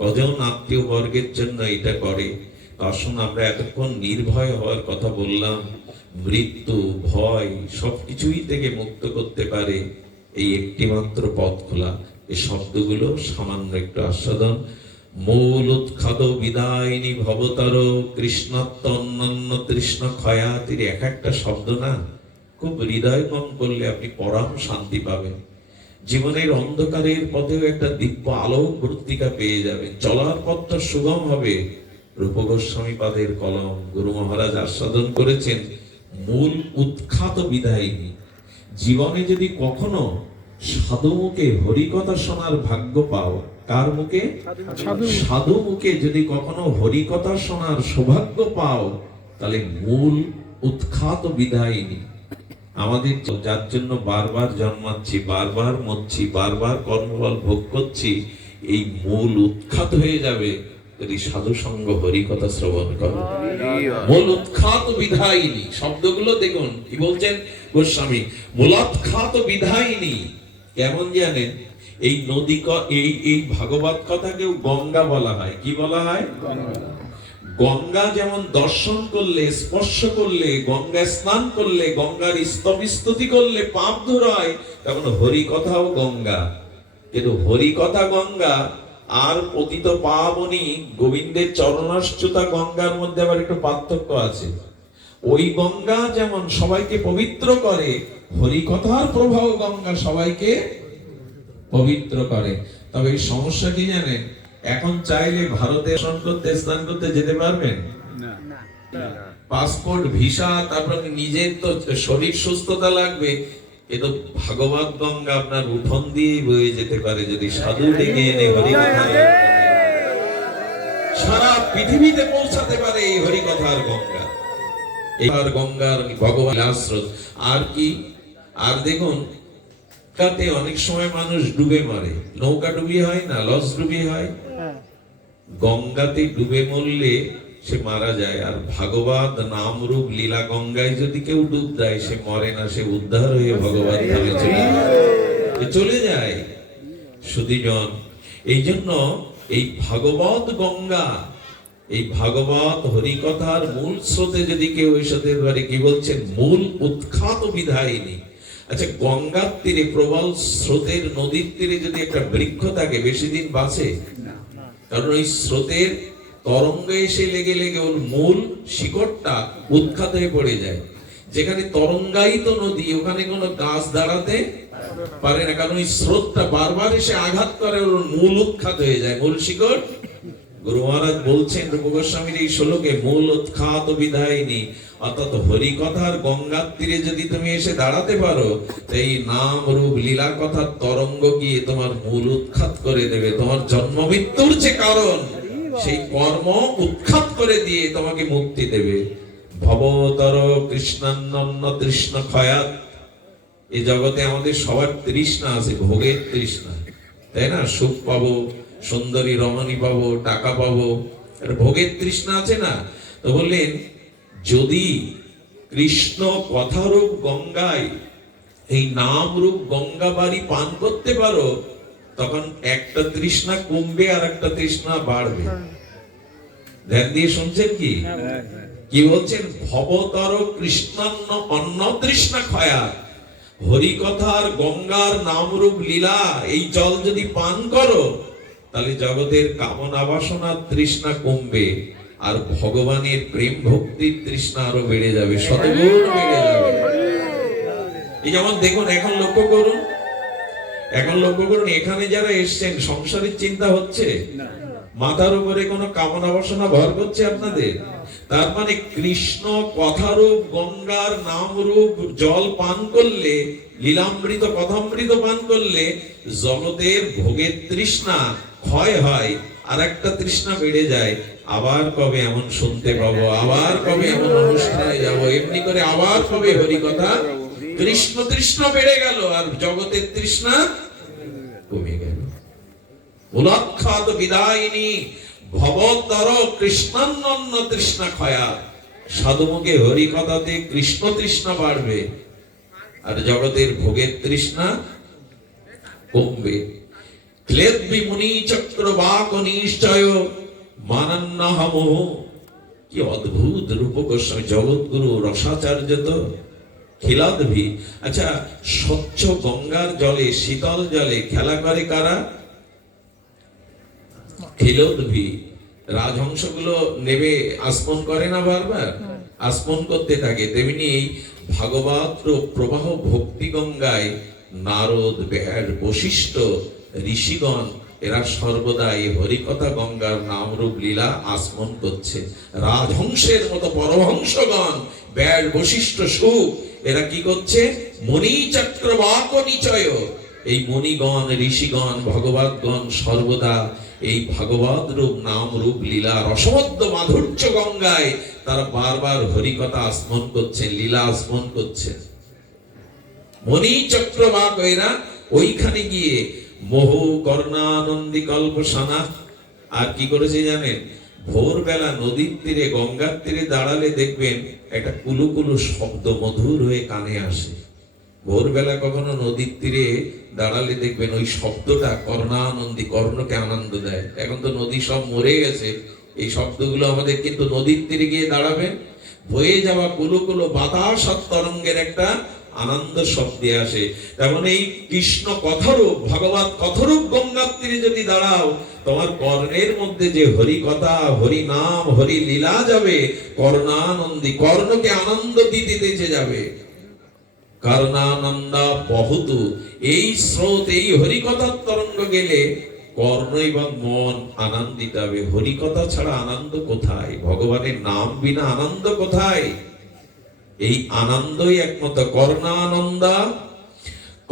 কজন আত্মীয় বর্গের জন্য এটা করে। আসুন আমরা এতক্ষণ নির্ভয় হওয়ার কথা বললাম। মৃত্যু, ভয় সবকিছুই থেকে মুক্ত করতে পারে এই একটি মাত্র পথ খোলা। এই শব্দগুলো সামান্য একটু আস্বাদন। মূল উৎখাদ বিদায়িনী ভবতর কৃষ্ণত্ব অন্যান্য তৃষ্ণ ক্ষয়াতির। এক একটা শব্দ না, খুব হৃদয়ঙ্গম করলে আপনি পরম শান্তি পাবেন। জীবনের অন্ধকারের পথেও একটা দিব্য আলোক বর্তিকা পেয়ে যাবেন। চলার পথটা সুগম হবে। রূপ গোস্বামী পাদের কলম, গুরু মহারাজ আস্বাদন করেছেন মূল উৎখাত বিদায়িনী। জীবনে যদি কখনো সাধুমুখে হরিকথা শোনার ভাগ্য পাও, কার মুখে? সাধু মুখে যদি কখনো হরি কথা শোনার সৌভাগ্য পাও, তাহলে মূল উৎখাত বিদায়িনী। আমাদের যার জন্য বারবার জন্মাচ্ছি, বারবার মরছি, বারবার কর্মফল ভোগ করছি, এই মূল উৎখাত হয়ে যাবে যদি সাধু সঙ্গ হরি কথা শ্রবণ করো। মূল উৎখাত বিধায়িনী শব্দগুলো দেখুন কি বলছেন গোস্বামী, মূলোৎখাত বিধায়িনী। কেমন জানেন? এই নদী, এই ভাগবত কথাকেও গঙ্গা বলা হয়। কি বলা হয়? গঙ্গা যেমন দর্শন করলে, স্পর্শ করলে, গঙ্গা স্নান করলে, গঙ্গার স্তবস্তুতি করলে পাপ দূর হয়, তেমন হরি কথাও গঙ্গা। কিন্তু হরি কথা গঙ্গা আর পতিত পাবনী গোবিন্দের চরণাশ্রুতা গঙ্গার মধ্যে আবার একটু পার্থক্য আছে। ওই গঙ্গা যেমন সবাইকে পবিত্র করে, হরি কথার প্রভাব গঙ্গা সবাইকে পবিত্র করে। তবে এই সমস্যা কি জানেন? এখন চাইলে ভারতে স্নান করতে যেতে পারবেন না। পাসপোর্ট, ভিসা, তারপর নিজের তো শরীর সুস্থতা লাগবে, কিন্তু ভাগবত গঙ্গা আপনার উঠোন দিয়ে বয়ে যেতে পারে যদি সাধু ডেকে এনে হরি কথা সারা পৃথিবীতে পৌঁছাতে পারে এই হরি কথার গঙ্গা। এবার গঙ্গার ভগবান আশ্রয়। আর কি? আর দেখুন, নৌকাতে অনেক সময় মানুষ ডুবে মরে, নৌকা ডুবি হয় না, লঞ্চ ডুবি হয়। গঙ্গাতে ডুবে মরলে সে মারা যায়। আর ভাগবত নাম রূপ লীলা গঙ্গায় যদি কেউ ডুব দেয়, সে মরে না, সে উদ্ধার হয়ে ভগবান ধামে চলে যায়। সুধীজন, এই জন্য এই ভাগবত গঙ্গা, এই ভাগবত হরিকথার মূল স্রোতে যদি কেউ এসে পারে, কি বলছেন? মূল উৎখাত বিধায়িনী। আচ্ছা, গঙ্গার তীরে প্রবল স্রোতের নদীর তীরে যদি একটা বৃক্ষ থাকে, বেশি দিন বাঁচে? কারণ ওই স্রোতের তরঙ্গে এসে লেগে লেগে ওর মূল শিকড়টা উৎখাত হয়ে পড়ে যায়। যেখানে তরঙ্গায়িত নদী, ওখানে কোনো গাছ দাঁড়াতে পারে না, কারণ ওই স্রোতটা বারবার এসে আঘাত করে, ওর মূল উৎখাত হয়ে যায়, মূল শিকড়। গুরু মহারাজ বলছেন রূপ গোস্বামীর এই শ্লোকে, মূল উৎখাত বিধায়িনী। অর্থাৎ হরি কথার গঙ্গার তীরে যদি তুমি এসে দাঁড়াতে পারো, এই নাম রূপ লীলা কথার তরঙ্গ গিয়ে তোমার মূল উৎখাত করে দেবে। তোমার জন্ম মৃত্যুর যে কারণ, সেই কর্ম উৎখাত করে দিয়ে তোমাকে মুক্তি দেবে। ভবতর কৃষ্ণান্ন তৃষ্ণ ক্ষয়াৎ। এই জগতে আমাদের সবার তৃষ্ণা আছে, ভোগের তৃষ্ণা, তাই না? সুখ পাবো, সুন্দরী রমণী পাবো, টাকা পাবো, ভোগের তৃষ্ণা আছে না? তো বললেন, যদি কৃষ্ণ কথারূপ গঙ্গায় এই নাম রূপ গঙ্গা বাড়ি পান করতে পারো, তখন একটা তৃষ্ণা কমবে আর একটা তৃষ্ণা বাড়বে। ধ্যান দিয়ে শুনছেন কি? কি বলছেন? ভবতর কৃষ্ণান্ন অন্ন তৃষ্ণা ক্ষয়া। হরি কথার গঙ্গার নামরূপ লীলা এই জল যদি পান করো, তাহলে জগতের কামনা বাসনার তৃষ্ণা কমবে, আর ভগবানের প্রেম ভক্তির তৃষ্ণা আরো বেড়ে যাবে, শতগুণ বেড়ে যাবে। এই যেমন দেখুন, এখন লক্ষ্য করুন, এখানে যারা এসছেন, সংসারের চিন্তা হচ্ছে? মাথার উপরে কোনো কামনা বাসনা ভর করছে আপনাদের? তার মানে কৃষ্ণ কথারূপ গঙ্গার নামরূপ জল পান করলে, লীলামৃত কথামৃত পান করলে জগতের ভোগের তৃষ্ণা ক্ষয় হয়, আর একটা তৃষ্ণা বেড়ে যায়। আবার কবে এমন শুনতে পাবো, আবার কবে এমন অনুষ্ঠানে যাবো, এমনি করে আবার কবে হরি কথা। কৃষ্ণ তৃষ্ণা বেড়ে গেল আর জগতের তৃষ্ণা কমে গেল। উলক্ষাত বিদায়িনী ভবতর কৃষ্ণান্ন তৃষ্ণা ক্ষয়া। সাধুমুখে হরি কথাতে কৃষ্ণ তৃষ্ণা বাড়বে আর জগতের ভোগের তৃষ্ণা কমবে। ক্লেদ্বি মুনি চক্রবাক নিশ্চয় মানান্নাহমোহ। কি অদ্ভুত রূপ গোস্বামী, জগৎগুরু রসাচার্য তো। খিলাদভি, আচ্ছা, স্বচ্ছ গঙ্গার জলে, শীতল জলে খেলা করে কারা? খিলোদ্ভি। রাজহংসগুলো নেবে আসমন করে না, বারবার আসমন করতে থাকে। তেমনি এই ভাগবত প্রবাহ ভক্তি গঙ্গায় নারদ, ব্যাস, বশিষ্ঠ, ঋষিগণ এরা সর্বদা এই হরিকথা গঙ্গার নামরূপ লীলা আসমন করছে। রাজহংসের মতো পরমহংসগণ, ব্যাস, বশিষ্ঠ, সুখ, এরা কি করছে? মুনি চক্রবাক নিচয়, এই মুনিগণ, ঋষিগণ, ভগবতগণ সর্বদা এই ভগবত রূপ, নাম রূপ, লীলা রসমদ্য মাধুর্য গঙ্গায় তারা বারবার হরিকথা আস্মরণ করছেন, লীলা আস্মরণ করছেন। মণি চক্রবাকরা ওইখানে গিয়ে মোহ কর্ণানন্দী কল্পসানা। আর কি করেছে জানেন? ভোরবেলা নদীর তীরে, গঙ্গার তীরে দাঁড়ালে দেখবেন একটা কুলুকুলু শব্দ মধুর হয়ে কানে আসে। ভোরবেলা কখনো নদীর তীরে দাঁড়ালে দেখবেন ওই শব্দটা কর্ণানন্দী, কর্ণকে আনন্দ দেয়। এখন তো নদী সব মরে গেছে, এই শব্দগুলো আমাদের কিন্তু নদীর তীরে গিয়ে দাঁড়াবেন, বয়ে যাওয়া কুলুকুলু বাতাস আর তরঙ্গের একটা আনন্দ শব্দে আসে। তেমন এই কৃষ্ণ কথরূপ, ভগবত কথরূপ গঙ্গার তীরে যদি দাঁড়াও, তোমার কর্ণের মধ্যে যে হরি কথা, হরি নাম, হরি লীলা যাবে, কর্ণানন্দী, কর্ণকে আনন্দ দিতে দিতে যাবে। কর্ণানন্দা বহুতু, এই স্রোত, এই হরিকথার তরঙ্গ গেলে কর্ণ এবং মন আনন্দিত হবে। হরিকথা ছাড়া আনন্দ কোথায়? ভগবানের নাম বিনা আনন্দ কোথায়? এই আনন্দই একমাত্র কর্ণানন্দা।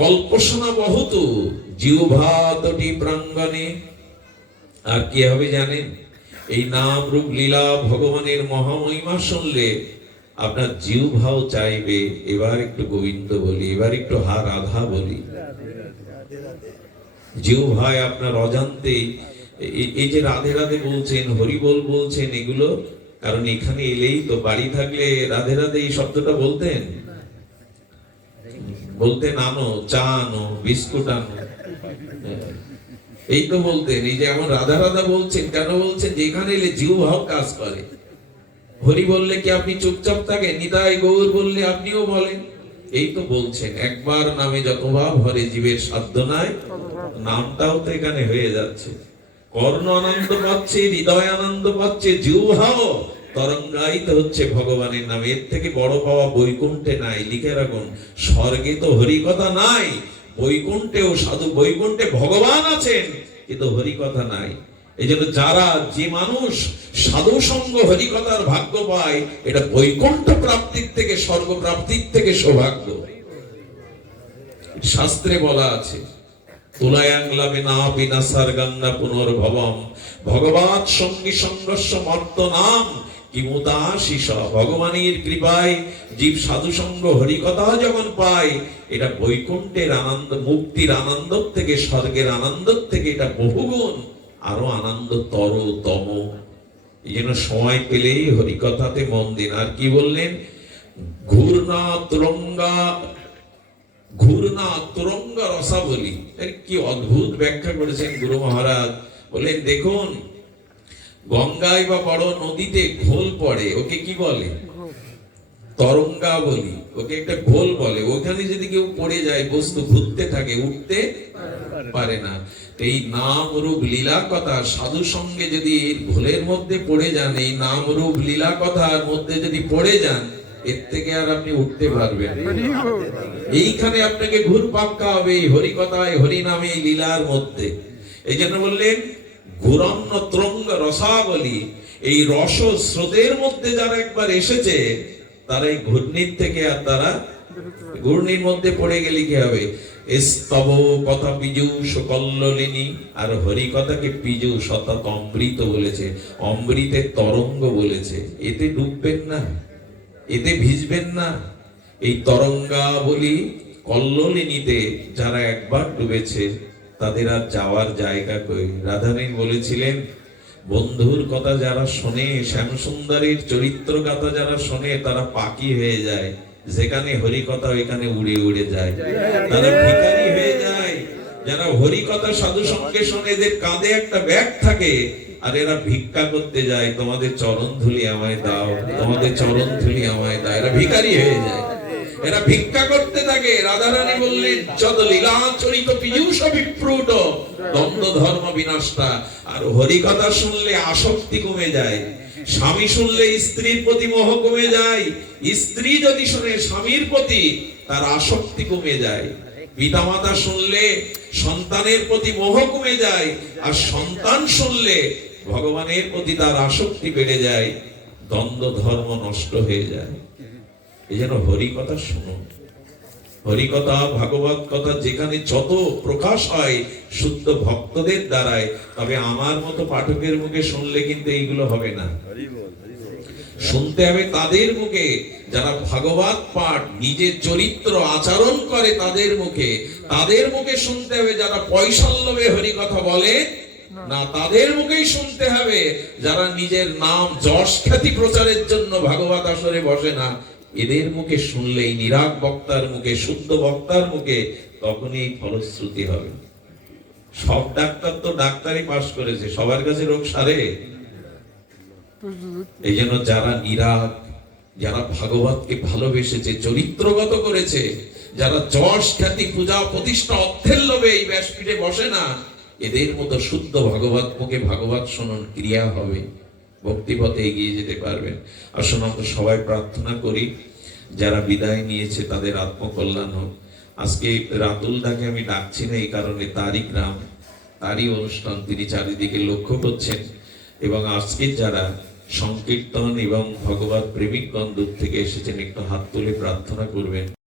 কল্পসনা বহুতু জিহ্বাতটি প্রাঙ্গণে। আর কি হবে জানেন? এই নাম রূপ লীলা ভগবানের মহামহিমা শুনলে আপনার জিহ্বাও চাইবে এবার একটু গোবিন্দ বলি, এবার একটু হা রাধা বলি। জিহ্বায় আপনার অজান্তেই এই যে রাধে রাধে বলছেন, হরি বল বলছেন, এগুলো কারণ এখানে এলেই তো, বাড়ি থাকলে রাধে রাধে এই শব্দটা বলতেন, বলতেন আনো চা, আনো বিস্কুট, আনো, এই তো বলতেন। এই যে এমন রাধা রাধা বলছেন, কেন বলছেন? যেখানে এলে জিহ্বাও কাজ করে। হরি বললে কি আপনি চুপচাপ থাকেন? নিতাই গৌর বললে আপনিও বলেন, এই তো বলছেন। একবার নামে যত ভাব হরে জীবের সাধ্য নাই, নামটাও তো এখানে হয়ে যাচ্ছে। কর্ণ আনন্দ পাচ্ছে, হৃদয় আনন্দ পাচ্ছে, জিহ্বাও তরঙ্গায়িত হচ্ছে ভগবানের নামে। এর থেকে বড় পাওয়া বৈকুণ্ঠে নাই। লিখে রাখুন, স্বর্গে তো হরিকথা নাই, বৈকুণ্ঠেও সাধু, বৈকুণ্ঠে ভগবান আছেন কিন্তু হরিকথা নাই। এই জন্য যারা, যে মানুষ সাধু সঙ্গ হরিকথার ভাগ্য পায়, এটা বৈকুণ্ঠ প্রাপ্তির থেকে, স্বর্গ প্রাপ্তির থেকে সৌভাগ্য। শাস্ত্রে বলা আছে, তুলায়াংলামে না বিনাশার গঙ্গা পুনর্ভবম ভগবৎ সঙ্গী সংঘর্ষ মর্ত নাম কিমুদাশিস। ভগবানের কৃপায় জীব সাধু সঙ্গ হরিকথা যখন পায়, এটা বৈকুণ্ঠের আনন্দ, মুক্তির আনন্দ থেকে, স্বর্গের আনন্দ থেকে এটা বহুগুণ আরো আনন্দ তরতম। এই জন্য সময় পেলেই হরিকথাতে মন দিন। আর কি বললেন? ঘূর্ণা তুরঙ্গা, ঘূর্ণা তুরঙ্গা রসাবলী। কি অদ্ভুত ব্যাখ্যা করেছেন গুরু মহারাজ। বলেন দেখুন, গঙ্গায় বা বড় নদীতে ঘোল পড়ে, ওকে কি বলে? তরঙ্গা বলি, ওকে একটা ঘোল বলে। ওখানে যদি কেউ পড়ে যায়, বস্তু ঘুরতে থাকে, উঠতে পারে না। এই নাম রূপ লীলা কথা সাধু সঙ্গে যদি ঘোলের মধ্যে পড়ে যান, এই নাম রূপ লীলা কথার মধ্যে যদি পড়ে যান, এর থেকে আর আপনি উঠতে পারবেন। এইখানে আপনাকে ঘুর পাক্কা হবে, এই হরি কথায়, হরি নামে, এই লীলার মধ্যে। এই জন্য বললেন ঘুরন্ন ত্রঙ্গ রসাবলী। এই রস স্রোতের মধ্যে যারা একবার এসেছে, তারা এই ঘূর্ণির থেকে আর তারা, ঘূর্ণির মধ্যে পড়ে গেলে কি হবে? স্তব কথা পীযূষ কল্লোলিনী। আর হরি কথাকে পীযূষ অর্থাৎ অমৃত বলেছে, অমৃতের তরঙ্গ বলেছে। এতে ডুববেন না, এতে ভিজবেন না। এই তরঙ্গাবলী কল্লোলিনীতে যারা একবার ডুবেছে, তাদের আর যাওয়ার জায়গা কই। রাধারানী বলেছিলেন, বন্ধুর কথা যারা শোনে, শ্যামসুন্দরীর চরিত্র কথা যারা শোনে, তারা পাখি হয়ে যায়। যেখানে হরি কথা ওইখানে উড়ে উড়ে যায়, তারা ভিখারি হয়ে যায়। যারা হরি কথা সাধু সঙ্গে শোনে, এদের কাঁধে একটা ব্যাগ থাকে, আর এরা ভিক্ষা করতে যায়, তোমাদের চরণ ধুলি আমায় দাও, তোমাদের চরণ ধুলি আমায় দাও। এরা ভিখারি হয়ে যায়, এরা ভিক্ষা করতে থাকে। রাধারানী বললেন, যত লীলাচরিত পীযূষ বিপ্রুট দ্বন্দ্ব ধর্ম বিনষ্টা। আর হরি কথা শুনলে আসক্তি কমে যায়। স্বামী শুনলে স্ত্রীর প্রতি মোহ কমে যায়। স্ত্রী যদি শুনে স্বামীর প্রতি, তার আসক্তি কমে যায়। পিতামাতা শুনলে সন্তানের প্রতি মোহ কমে যায়। আর সন্তান শুনলে ভগবানের প্রতি তার আসক্তি বেড়ে যায়। দ্বন্দ্ব ধর্ম নষ্ট হয়ে যায়। এই জন্য হরি কথা শুনুন। হরিকথা ভাগবত কথা যেখানে যত প্রকাশ হয় শুদ্ধ ভক্তদের দ্বারায়, তবে আমার মতো পাঠকের মুখে শুনলে কিন্তু এইগুলো হবে না। শুনতে হবে তাদের মুখে যারা ভাগবত পাঠ নিজের চরিত্র আচরণ করে, তাদের মুখে শুনতে হবে। যারা পয়সার লোভে হরি কথা বলে না, তাদের মুখেই শুনতে হবে। যারা নিজের নাম যশ খ্যাতি প্রচারের জন্য ভাগবত আসরে বসে না, এদের মুখে শুনলেই, নিরাগ বক্তার মুখে, শুদ্ধ বক্তার মুখে, তখনই ফলশ্রুতি হবে। সব ডাক্তার তো ডাক্তারি পাশ করেছে, সবার কাছে রোগ সারে? এই জন্য যারা নিরাগ, যারা ভাগবতকে ভালোবেসেছে, চরিত্রগত করেছে, যারা যশ খ্যাতি পূজা প্রতিষ্ঠা অর্থের লোভে এই ব্যাসপীঠে বসে না, এদের মতো শুদ্ধ ভাগবত মুখে ভাগবত শুনুন, ক্রিয়া হবে, ভক্তিপথে এগিয়ে যেতে পারবেন। আসুন আমরা সবাই প্রার্থনা করি, যারা বিদায় নিয়েছে তাদের আত্মকল্যাণ হোক। আজকে রাতুল দাকে আমি ডাকছি না এই কারণে, তারই গ্রাম, তারই অনুষ্ঠান, তিনি চারিদিকে লক্ষ্য করছেন। এবং আজকে যারা সংকীর্তন এবং ভগবত প্রেমিকগণ দূর থেকে এসেছেন, একটু হাত তুলে প্রার্থনা করবেন।